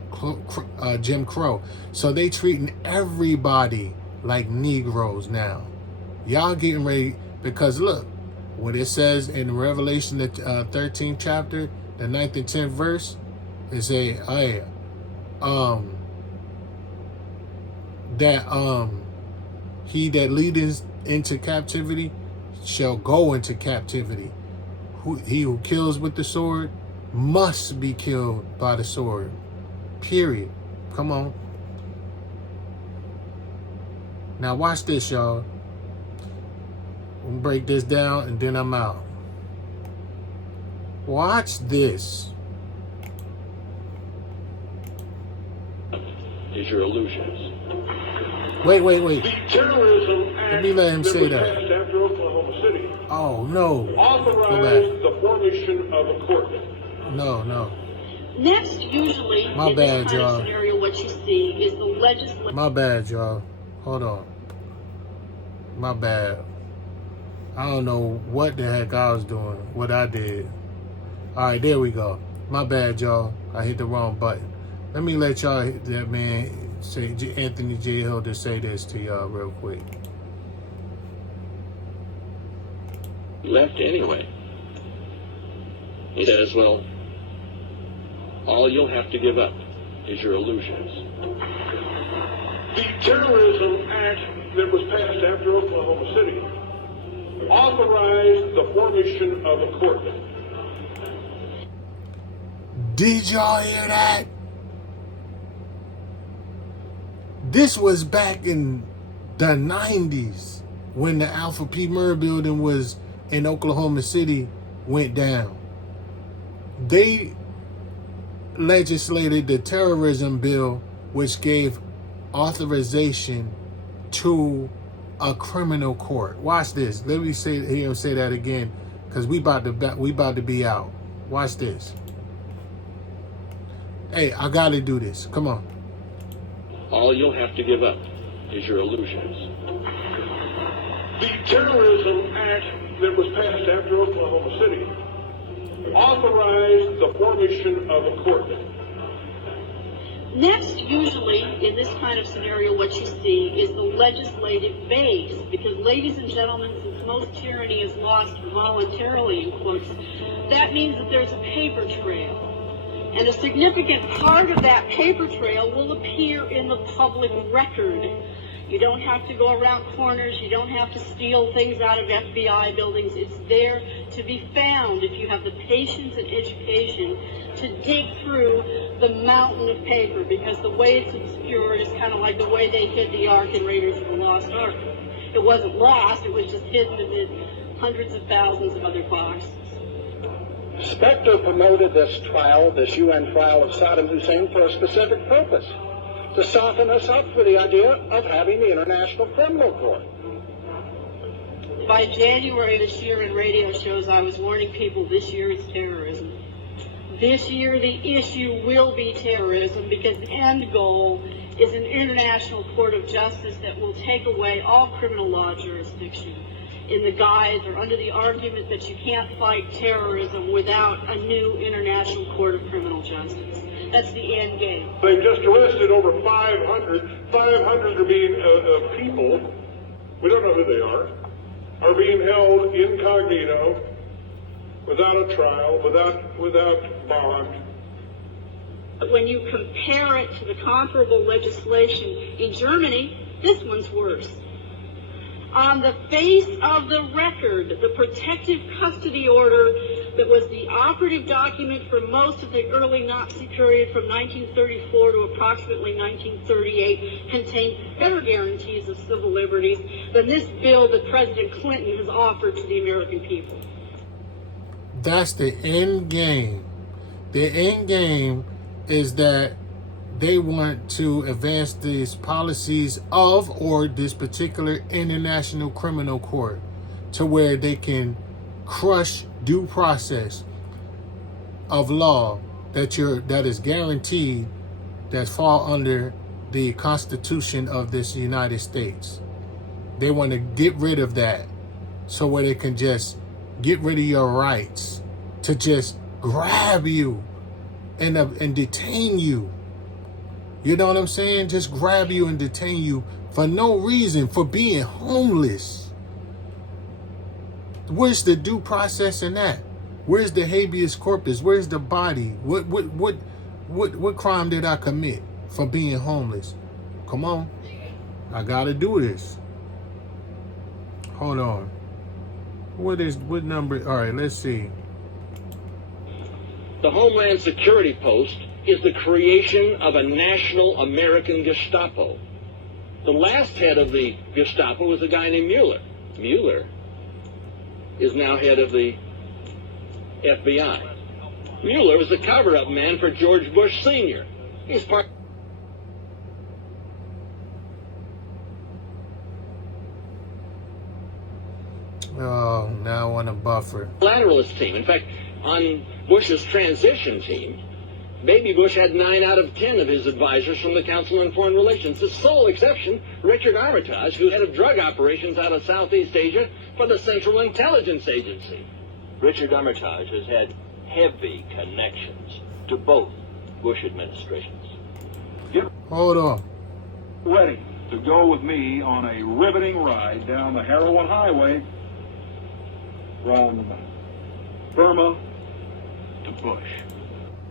So they treating everybody like Negroes now. Y'all getting ready, because look, what it says in Revelation, the 13th chapter, the 9th and 10th verse, it say, that he that leadeth into captivity shall go into captivity. He who kills with the sword must be killed by the sword. Period. Come on. Now watch this, y'all. We'll break this down and then I'm out. Watch this. Is your illusions. Wait. The Terrorism Act Let me let him say was that. passed after Oklahoma City Oh, no. Go authorized the formation of a court. back. No. Next, usually, My in bad, this kind y'all. of scenario, what you see is the legislature. My bad, y'all. Hold on. My bad. I don't know what the heck I was doing, what I did. All right, there we go. My bad, y'all. I hit the wrong button. Let me let y'all, that man, say, Anthony J. Hilder, say this to y'all real quick. Left anyway. He says, well, all you'll have to give up is your illusions. The Terrorism Act that was passed after Oklahoma City authorized the formation of a court. Did y'all hear that? This was back in the 90s when the Alpha P. Murrah building was in Oklahoma City went down. They legislated the terrorism bill, which gave authorization to a criminal court. Watch this. Let me hear him say that again, because we about to be out. Watch this. Hey, I gotta do this. Come on. All you'll have to give up is your illusions. The Terrorism Act that was passed after Oklahoma City authorized the formation of a court. Next, usually, in this kind of scenario, what you see is the legislative base. Because, ladies and gentlemen, since most tyranny is lost voluntarily, in quotes, that means that there's a paper trail. And a significant part of that paper trail will appear in the public record. You don't have to go around corners. You don't have to steal things out of FBI buildings. It's there to be found if you have the patience and education to dig through the mountain of paper, because the way it's obscured is kind of like the way they hid the Ark in Raiders of the Lost Ark. It wasn't lost. It was just hidden amid hundreds of thousands of other boxes. Specter promoted this trial, this UN trial of Saddam Hussein, for a specific purpose, to soften us up for the idea of having the International Criminal Court. By January this year in radio shows, I was warning people this year it's terrorism. This year the issue will be terrorism, because the end goal is an international court of justice that will take away all criminal law jurisdiction in the guise or under the argument that you can't fight terrorism without a new international court of criminal justice. That's the end game. They've just arrested over 500. 500 are being people, we don't know who they are being held incognito, without a trial, without bond. When you compare it to the comparable legislation in Germany, this one's worse. On the face of the record, the protective custody order that was the operative document for most of the early Nazi period from 1934 to approximately 1938 contained better guarantees of civil liberties than this bill that President Clinton has offered to the American people. That's the end game. The end game is that they want to advance these policies of, or this particular international criminal court, to where they can crush due process of law that is guaranteed, that fall under the Constitution of this United States. They want to get rid of that, so where they can just get rid of your rights to just grab you and detain you. You know what I'm saying? Just grab you and detain you for no reason, for being homeless. Where's the due process in that? Where's the habeas corpus? Where's the body? What crime did I commit for being homeless? Come on. I gotta do this. Hold on. What number? All right, let's see. The Homeland Security Post is the creation of a national American Gestapo. The last head of the Gestapo was a guy named Mueller. Mueller is now head of the FBI. Mueller was the cover-up man for George Bush Sr. He's part Oh, now on a buffer. lateralist team. In fact, on Bush's transition team, Baby Bush had 9 out of 10 of his advisors from the Council on Foreign Relations. The sole exception, Richard Armitage, who's head of drug operations out of Southeast Asia for the Central Intelligence Agency. Richard Armitage has had heavy connections to both Bush administrations. Hold on. Ready to go with me on a riveting ride down the heroin highway from Burma to Bush.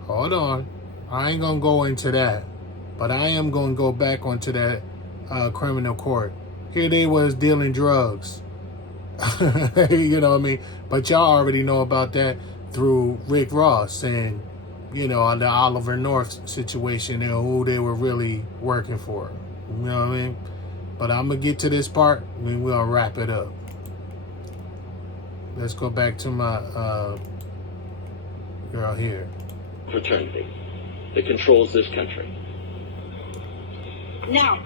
Hold on. I ain't gonna go into that. But I am gonna go back onto that criminal court. Here they was dealing drugs. You know what I mean? But y'all already know about that through Rick Ross and, you know, on the Oliver North situation and who they were really working for. You know what I mean? But I'm going to get to this part and we're going to wrap it up. Let's go back to my girl here. Fraternity that controls this country. Now,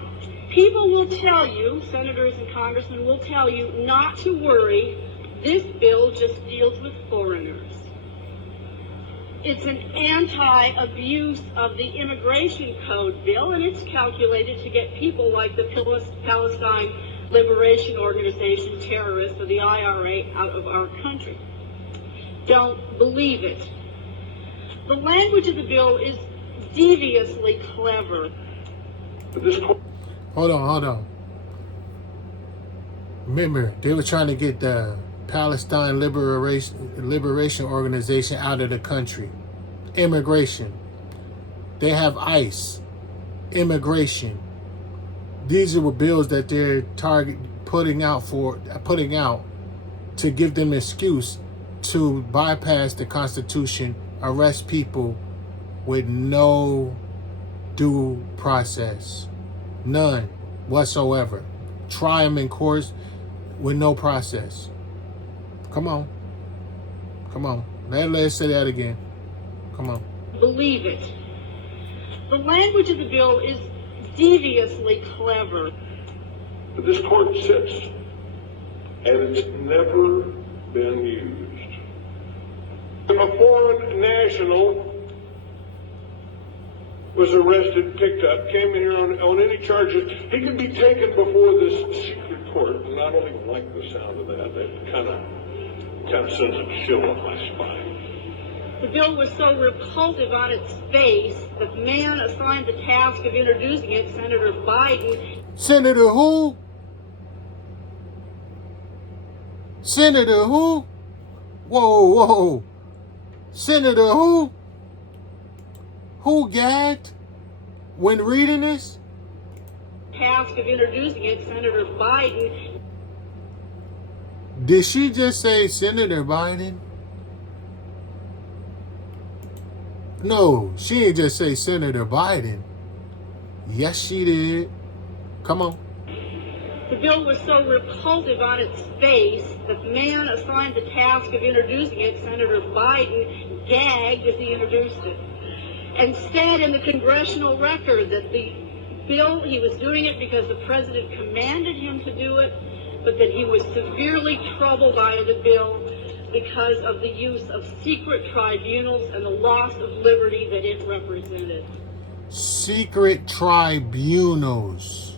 people will tell you, senators and congressmen will tell you not to worry. This bill just deals with foreigners. It's an anti-abuse of the immigration code bill, and it's calculated to get people like the Palestine Liberation Organization terrorists or the IRA out of our country. Don't believe it. The language of the bill is deviously clever. Hold on. Remember, they were trying to get the Palestine Liberation Organization out of the country. Immigration. They have ICE. Immigration. These are bills that they're putting out to give them an excuse to bypass the Constitution, arrest people with no due process. None whatsoever. Try them in courts with no process. Come on. Let's say that again. Come on. Believe it. The language of the bill is deviously clever. But this court sits, and it's never been used. If a foreign national was arrested, picked up, came in here on any charges, he could be taken before this secret court. And I don't even like the sound of that. That kind of sends a chill up my spine. The bill was so repulsive on its face that the man assigned the task of introducing it, Senator Biden. Senator who? Senator who? Whoa. Senator who? Who gagged when reading this? Task of introducing it, Senator Biden. Did she just say Senator Biden? No, she didn't just say Senator Biden. Yes, she did. Come on. The bill was so repulsive on its face that the man assigned the task of introducing it, Senator Biden, gagged as he introduced it, and said in the congressional record that the bill, he was doing it because the president commanded him to do it, but that he was severely troubled by the bill because of the use of secret tribunals and the loss of liberty that it represented. Secret tribunals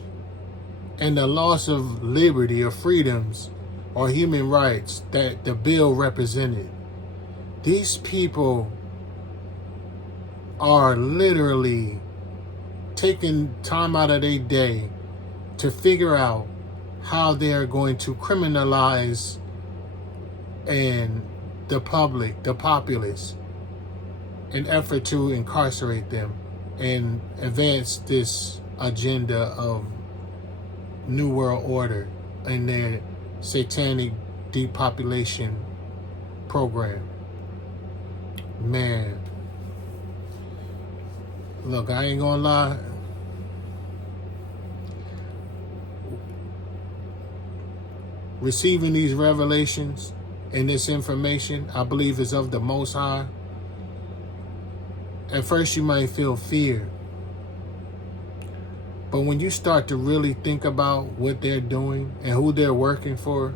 and the loss of liberty or freedoms or human rights that the bill represented. These people are literally taking time out of their day to figure out how they're going to criminalize and the public, the populace, in effort to incarcerate them and advance this agenda of New World Order and their satanic depopulation program. Man. Look, I ain't gonna lie. Receiving these revelations and this information, I believe, is of the Most High. At first you might feel fear. But when you start to really think about what they're doing and who they're working for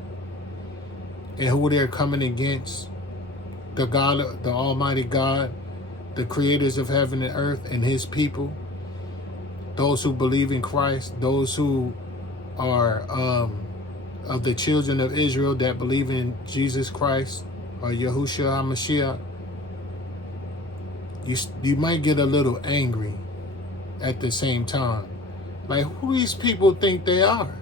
and who they're coming against, the God, the Almighty God, the creators of heaven and earth and his people, those who believe in Christ, those who are of the children of Israel that believe in Jesus Christ or Yahushua HaMashiach, you might get a little angry at the same time. Like, who these people think they are?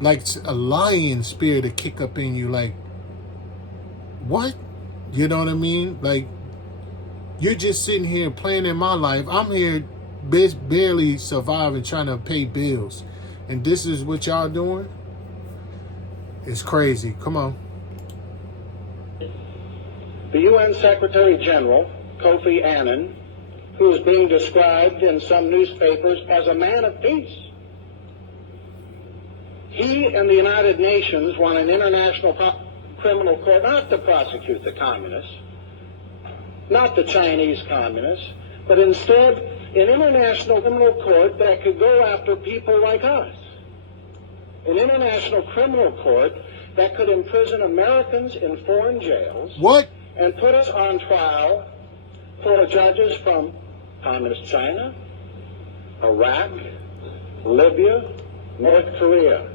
Like a lion spirit to kick up in you, like, what? You know what I mean? Like, you're just sitting here playing in my life. I'm here barely surviving, trying to pay bills. And this is what y'all doing? It's crazy. Come on. The UN Secretary General, Kofi Annan, who is being described in some newspapers as a man of peace. He and the United Nations want an international criminal court not to prosecute the communists, not the Chinese communists, but instead an international criminal court that could go after people like us. An international criminal court that could imprison Americans in foreign jails. What? And put us on trial for judges from Communist China, Iraq, Libya, North Korea.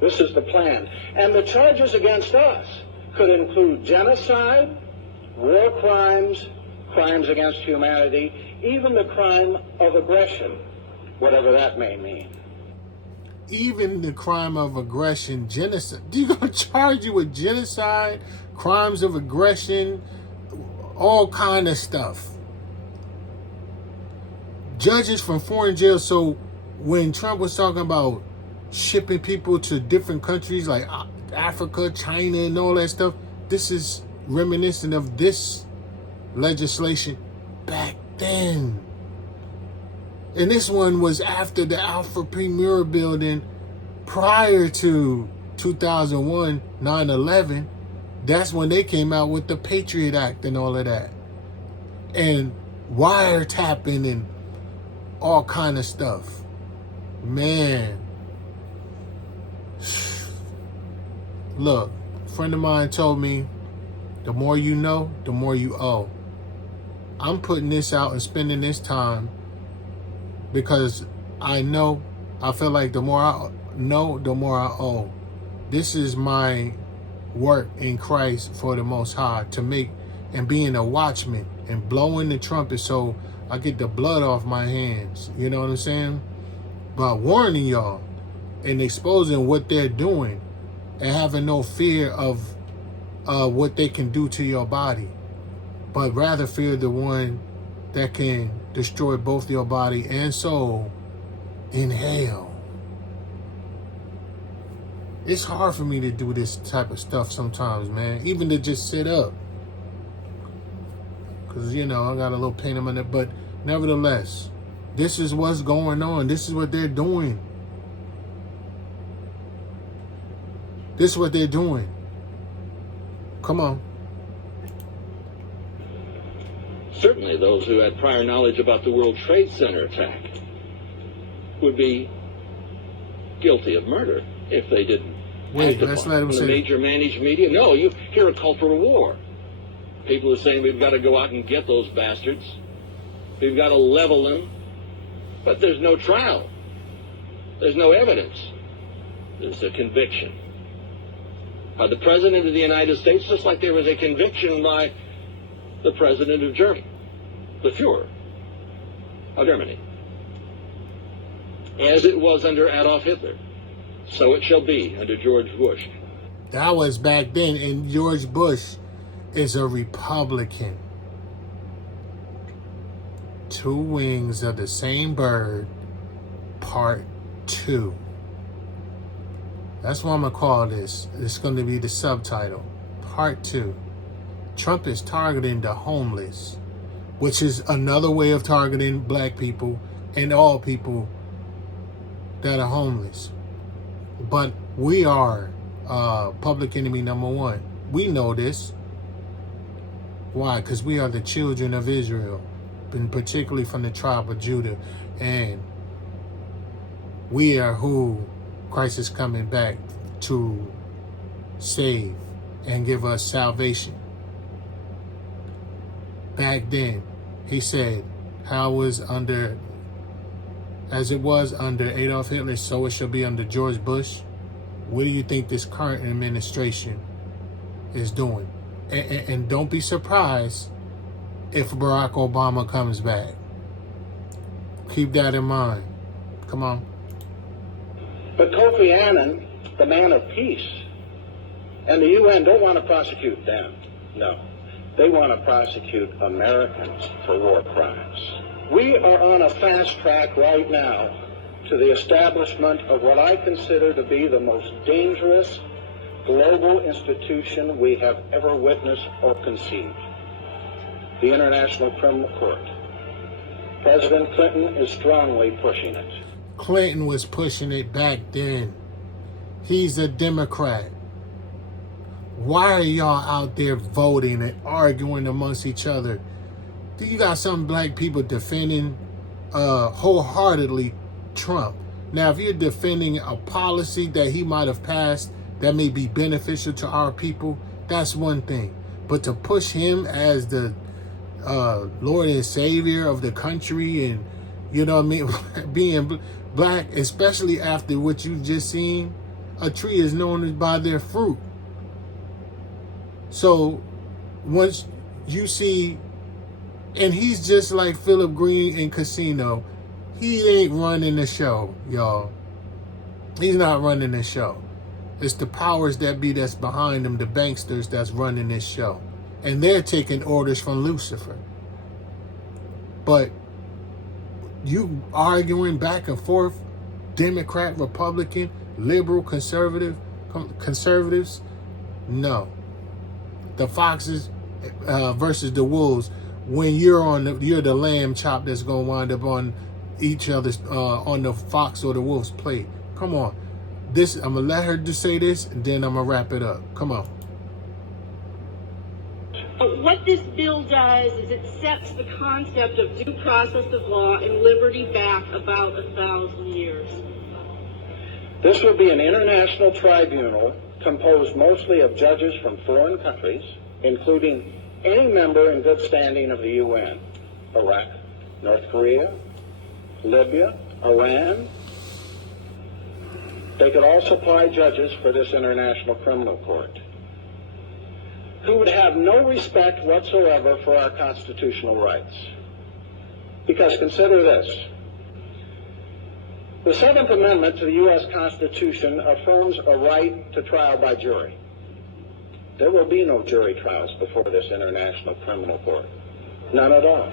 This is the plan. And the charges against us could include genocide, war crimes, crimes against humanity, even the crime of aggression, whatever that may mean. Even the crime of aggression, genocide. They're going to charge you with genocide, crimes of aggression, all kind of stuff. Judges from foreign jails. So when Trump was talking about shipping people to different countries like Africa, China, and all that stuff, this is reminiscent of this legislation back then. And this one was after the Alpha Premier building prior to 2001, 9/11. That's when they came out with the Patriot Act and all of that. And wiretapping and all kind of stuff. Man. Look, a friend of mine told me, the more you know, the more you owe. I'm putting this out and spending this time because I feel like the more I know, the more I owe. This is my work in Christ for the Most High, to make and being a watchman and blowing the trumpet so I get the blood off my hands. You know what I'm saying? But warning y'all and exposing what they're doing and having no fear of what they can do to your body, but rather fear the one that can destroy both your body and soul in hell. It's hard for me to do this type of stuff sometimes, man. Even to just sit up. Because, I got a little pain in my neck. But nevertheless, this is what's going on. This is what they're doing. This is what they're doing. Come on. Certainly those who had prior knowledge about the World Trade Center attack would be guilty of murder if they didn't act upon it. From the major managed media. No, you hear a call for a war. People are saying we've got to go out and get those bastards. We've got to level them. But there's no trial. There's no evidence. There's a conviction by the President of the United States, just like there was a conviction by the President of Germany, the Fuhrer of Germany. As it was under Adolf Hitler, so it shall be under George Bush. That was back then, and George Bush is a Republican. Two Wings of the Same Bird, Part 2. That's what I'm going to call this. It's going to be the subtitle. Part 2. Trump is targeting the homeless, which is another way of targeting black people and all people that are homeless. But we are public enemy number one. We know this. Why? Because we are the children of Israel, and particularly from the tribe of Judah. And we are who Christ is coming back to save and give us salvation. Back then, he said, as it was under Adolf Hitler, so it shall be under George Bush. What do you think this current administration is doing? And don't be surprised if Barack Obama comes back. Keep that in mind. Come on. But Kofi Annan, the man of peace, and the UN don't want to prosecute them. No. They want to prosecute Americans for war crimes. We are on a fast track right now to the establishment of what I consider to be the most dangerous global institution we have ever witnessed or conceived, the International Criminal Court. President Clinton is strongly pushing it. Clinton was pushing it back then. He's a Democrat. Why are y'all out there voting and arguing amongst each other? Do you got some black people defending wholeheartedly Trump? Now, if you're defending a policy that he might have passed that may be beneficial to our people, that's one thing. But to push him as the Lord and Savior of the country, and you know what I mean, being black, especially after what you've just seen, a tree is known by their fruit. So once you see, and he's just like Philip Green in Casino, he ain't running the show, y'all. He's not running the show. It's the powers that be that's behind him, the banksters that's running this show. And they're taking orders from Lucifer. But you arguing back and forth, Democrat, Republican, liberal, conservatives, no. The foxes versus the wolves. When you're the lamb chop that's gonna wind up on each other's on the fox or the wolf's plate. Come on, I'm gonna let her just say this, and then I'm gonna wrap it up. Come on. What this bill does is it sets the concept of due process of law and liberty back about 1,000 years. This will be an international tribunal composed mostly of judges from foreign countries, including any member in good standing of the UN, Iraq, North Korea, Libya, Iran. They could also supply judges for this International Criminal Court who would have no respect whatsoever for our constitutional rights. Because consider this. The Seventh Amendment to the U.S. Constitution affirms a right to trial by jury. There will be no jury trials before this International Criminal Court. None at all.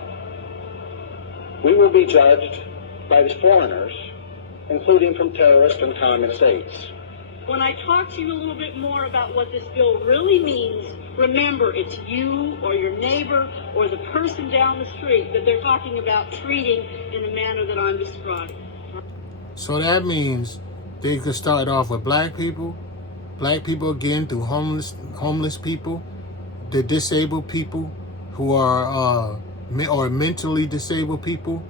We will be judged by the foreigners, including from terrorist and communist states. When I talk to you a little bit more about what this bill really means, remember it's you or your neighbor or the person down the street that they're talking about treating in the manner that I'm describing. So that means they could start off with black people again through homeless people, the disabled people who are or mentally disabled people,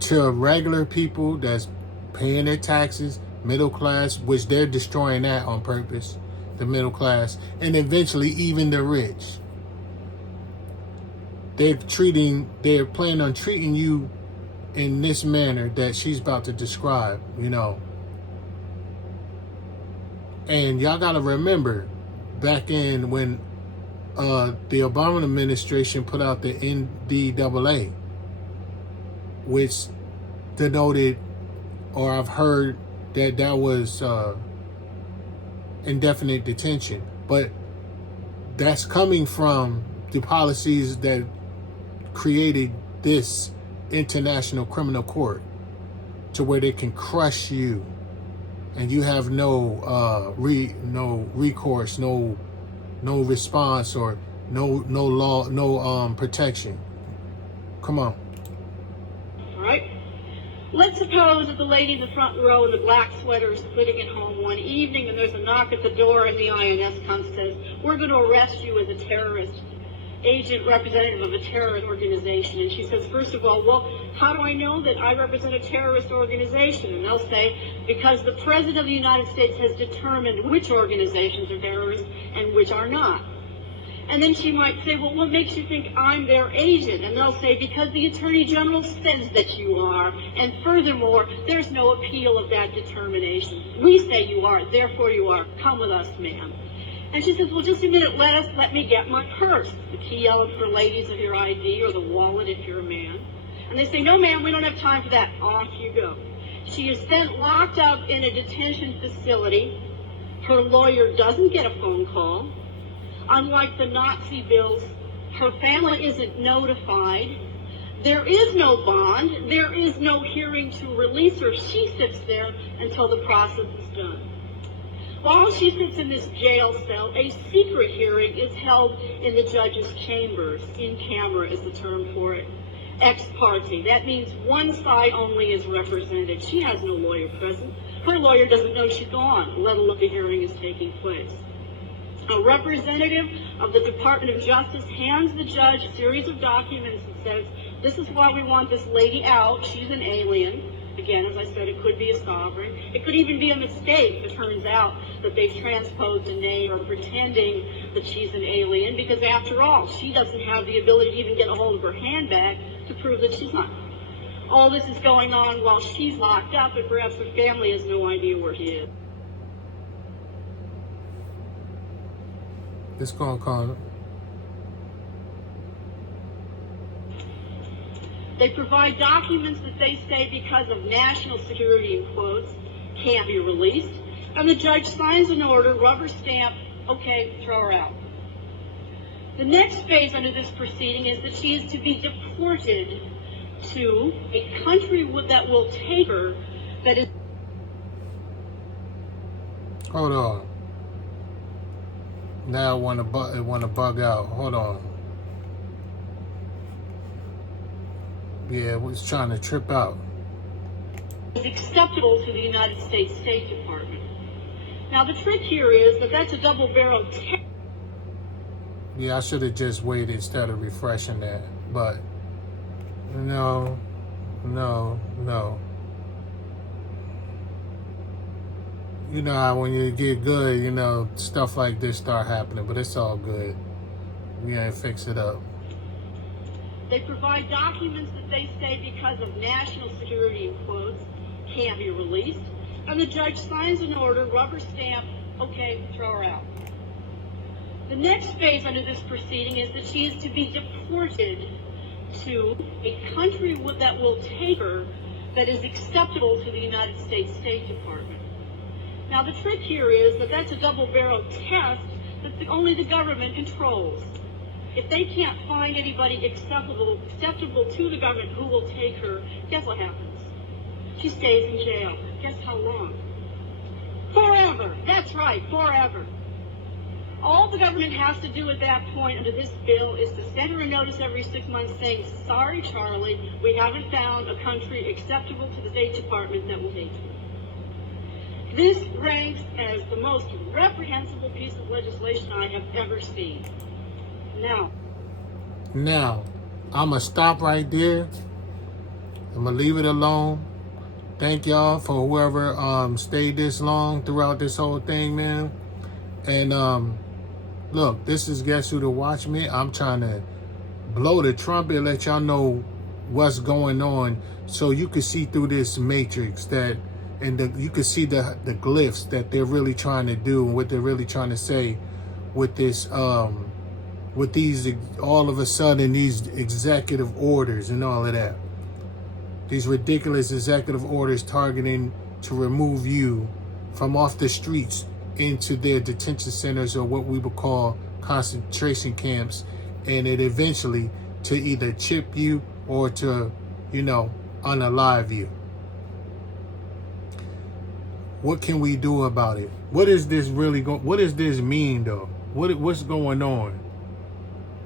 to regular people that's paying their taxes, middle class, which they're destroying that on purpose, the middle class, and eventually even the rich. They're planning on treating you in this manner that she's about to describe, you know. And y'all gotta remember, back in when the Obama administration put out the NDAA, which denoted, or I've heard that was indefinite detention, but that's coming from the policies that created this International Criminal Court, to where they can crush you and you have no recourse, no response, or no law, no protection. Come on. All right. Let's suppose that the lady in the front row in the black sweater is sitting at home one evening and there's a knock at the door and the INS comes and says, "We're going to arrest you as a terrorist." agent representative of a terrorist organization. And she says, first of all, well, how do I know that I represent a terrorist organization? And they'll say, because the President of the United States has determined which organizations are terrorists and which are not. And then she might say, well, what makes you think I'm their agent? And they'll say, because the Attorney General says that you are. And furthermore, there's no appeal of that determination. We say you are, therefore you are. Come with us, ma'am. And she says, well, just a minute, let me get my purse. The key element for ladies of your ID, or the wallet if you're a man. And they say, no, ma'am, we don't have time for that. Off you go. She is then locked up in a detention facility. Her lawyer doesn't get a phone call. Unlike the Nazi bills, her family isn't notified. There is no bond. There is no hearing to release her. She sits there until the process is done. While she sits in this jail cell, a secret hearing is held in the judge's chambers. In camera is the term for it. Ex parte. That means one side only is represented. She has no lawyer present. Her lawyer doesn't know she's gone, let alone the hearing is taking place. A representative of the Department of Justice hands the judge a series of documents and says, this is why we want this lady out. She's an alien. Again, as I said, it could be a sovereign. It could even be a mistake if it turns out that they've transposed a name or pretending that she's an alien, because after all, she doesn't have the ability to even get a hold of her handbag to prove that she's not. All this is going on while she's locked up, and perhaps her family has no idea where she is. It's gonna come. They provide documents that they say, because of national security, in quotes, can't be released. And the judge signs an order, rubber stamp, okay, throw her out. The next phase under this proceeding is that she is to be deported to a country that will take her, that is... Hold on. Now it want to bug out. Hold on. Yeah, it was trying to trip out. Is acceptable to the United States State Department. Now the trick here is that that's a double-barreled test. Yeah, I should have just waited instead of refreshing that. But no. You know how when you get good, you know, stuff like this start happening, but it's all good. We ain't fix it up. They provide documents that they say, because of national security, in quotes, can't be released. And the judge signs an order, rubber stamp, okay, throw her out. The next phase under this proceeding is that she is to be deported to a country that will take her, that is acceptable to the United States State Department. Now the trick here is that that's a double-barreled test that only the government controls. If they can't find anybody acceptable to the government who will take her, guess what happens? She stays in jail. Guess how long? Forever. That's right, forever. All the government has to do at that point under this bill is to send her a notice every 6 months saying, sorry, Charlie, we haven't found a country acceptable to the State Department that will take you. This ranks as the most reprehensible piece of legislation I have ever seen. Now, I'm going to stop right there. I'm going to leave it alone. Thank y'all for whoever stayed this long throughout this whole thing, man. And look, this is Guess Who to Watch Me. I'm trying to blow the trumpet, let y'all know what's going on so you can see through this matrix that, and you can see the glyphs that they're really trying to do and what they're really trying to say with this, with these, all of a sudden, these executive orders and all of that. These ridiculous executive orders targeting to remove you from off the streets into their detention centers, or what we would call concentration camps, and it eventually to either chip you or to, you know, unalive you. What can we do about it? What is this really what does this mean though? What's going on?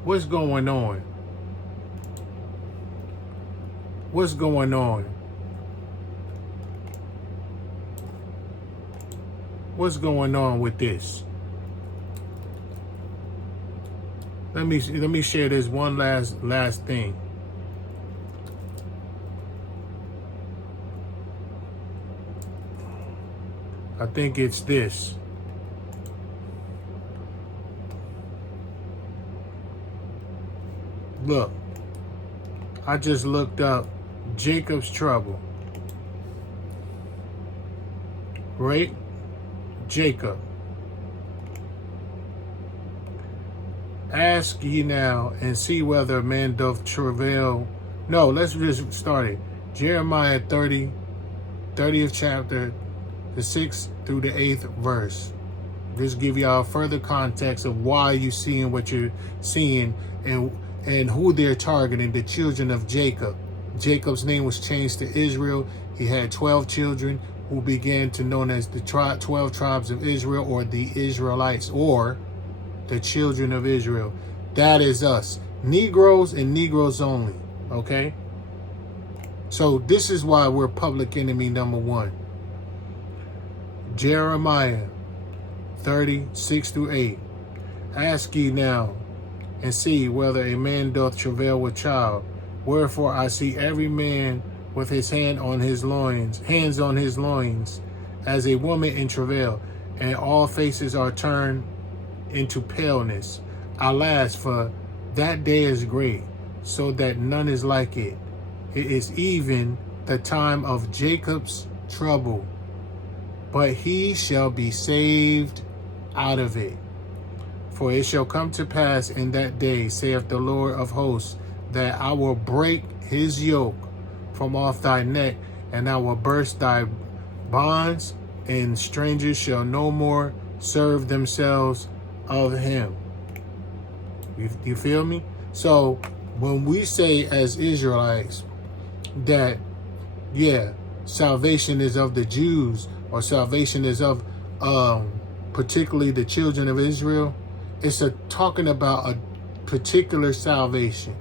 What's going on? What's going on? What's going on with this? let me share this one last thing. I think it's this. Look, I just looked up Jacob's trouble. Right? Jacob. Ask ye now and see whether a man doth travail. No, let's just start it. Jeremiah 30th chapter, the 6th through the 8th verse. Just give y'all further context of why you're seeing what you're seeing and who they're targeting, the children of Jacob. Jacob's name was changed to Israel. He had 12 children who began to known as the 12 tribes of Israel, or the Israelites, or the children of Israel. That is us. Negroes and Negroes only. Okay? So this is why we're public enemy number one. Jeremiah 30:6 through 8. Ask ye now and see whether a man doth travail with child. Wherefore I see every man with his hands on his loins, as a woman in travail, and all faces are turned into paleness. Alas, for that day is great, so that none is like it. It is even the time of Jacob's trouble, but he shall be saved out of it. For it shall come to pass in that day, saith the Lord of hosts, that I will break his yoke from off thy neck, and I will burst thy bonds, and strangers shall no more serve themselves of him. You feel me? So when we say as Israelites that, yeah, salvation is of the Jews, or salvation is of particularly the children of Israel, it's talking about a particular salvation.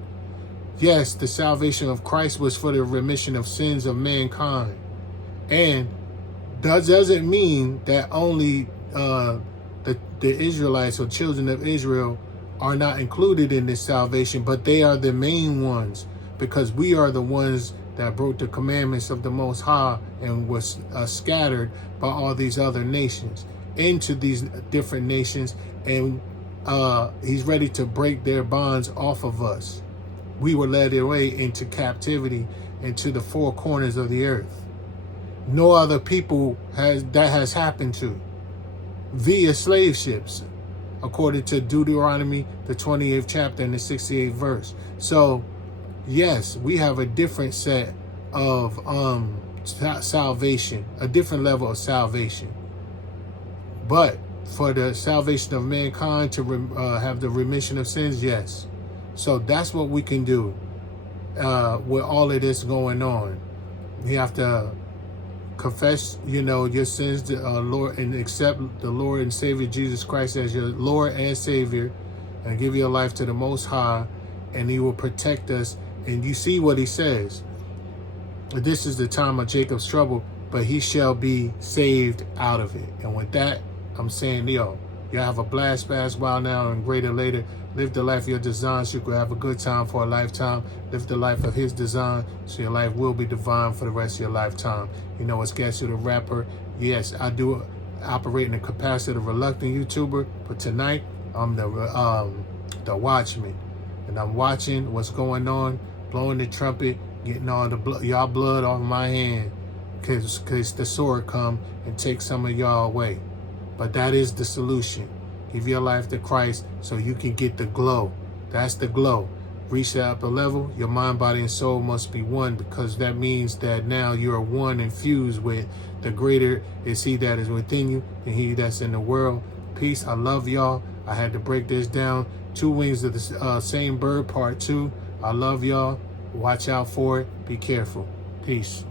Yes, the salvation of Christ was for the remission of sins of mankind. And that doesn't mean that only the Israelites or children of Israel are not included in this salvation, but they are the main ones, because we are the ones that broke the commandments of the Most High and was scattered by all these other nations into these different nations, and he's ready to break their bonds off of us. We were led away into captivity, into the four corners of the earth. No other people has happened to via slave ships, according to Deuteronomy, the 28th chapter and the 68th verse. So, yes, we have a different set of salvation, a different level of salvation. But for the salvation of mankind to have the remission of sins, yes. So that's what we can do with all of this going on. You have to confess, your sins to Lord, and accept the Lord and Savior Jesus Christ as your Lord and Savior, and give your life to the Most High, and he will protect us. And you see what he says. This is the time of Jacob's trouble, but he shall be saved out of it. And with that, I'm saying, y'all have a blast while now and greater later. Live the life of your design so you can have a good time for a lifetime. Live the life of his design so your life will be divine for the rest of your lifetime. It's Gatsby the Rapper. Yes, I do operate in the capacity of a reluctant YouTuber, but tonight I'm the watchman. And I'm watching what's going on, blowing the trumpet, getting all the y'all blood off my hand, because the sword come and take some of y'all away. But that is the solution. Give your life to Christ so you can get the glow. That's the glow. Reach that upper level. Your mind, body, and soul must be one, because that means that now you are one and fused with the greater is he that is within you than he that's in the world. Peace. I love y'all. I had to break this down. Two Wings of the Same Bird, part 2. I love y'all. Watch out for it. Be careful. Peace.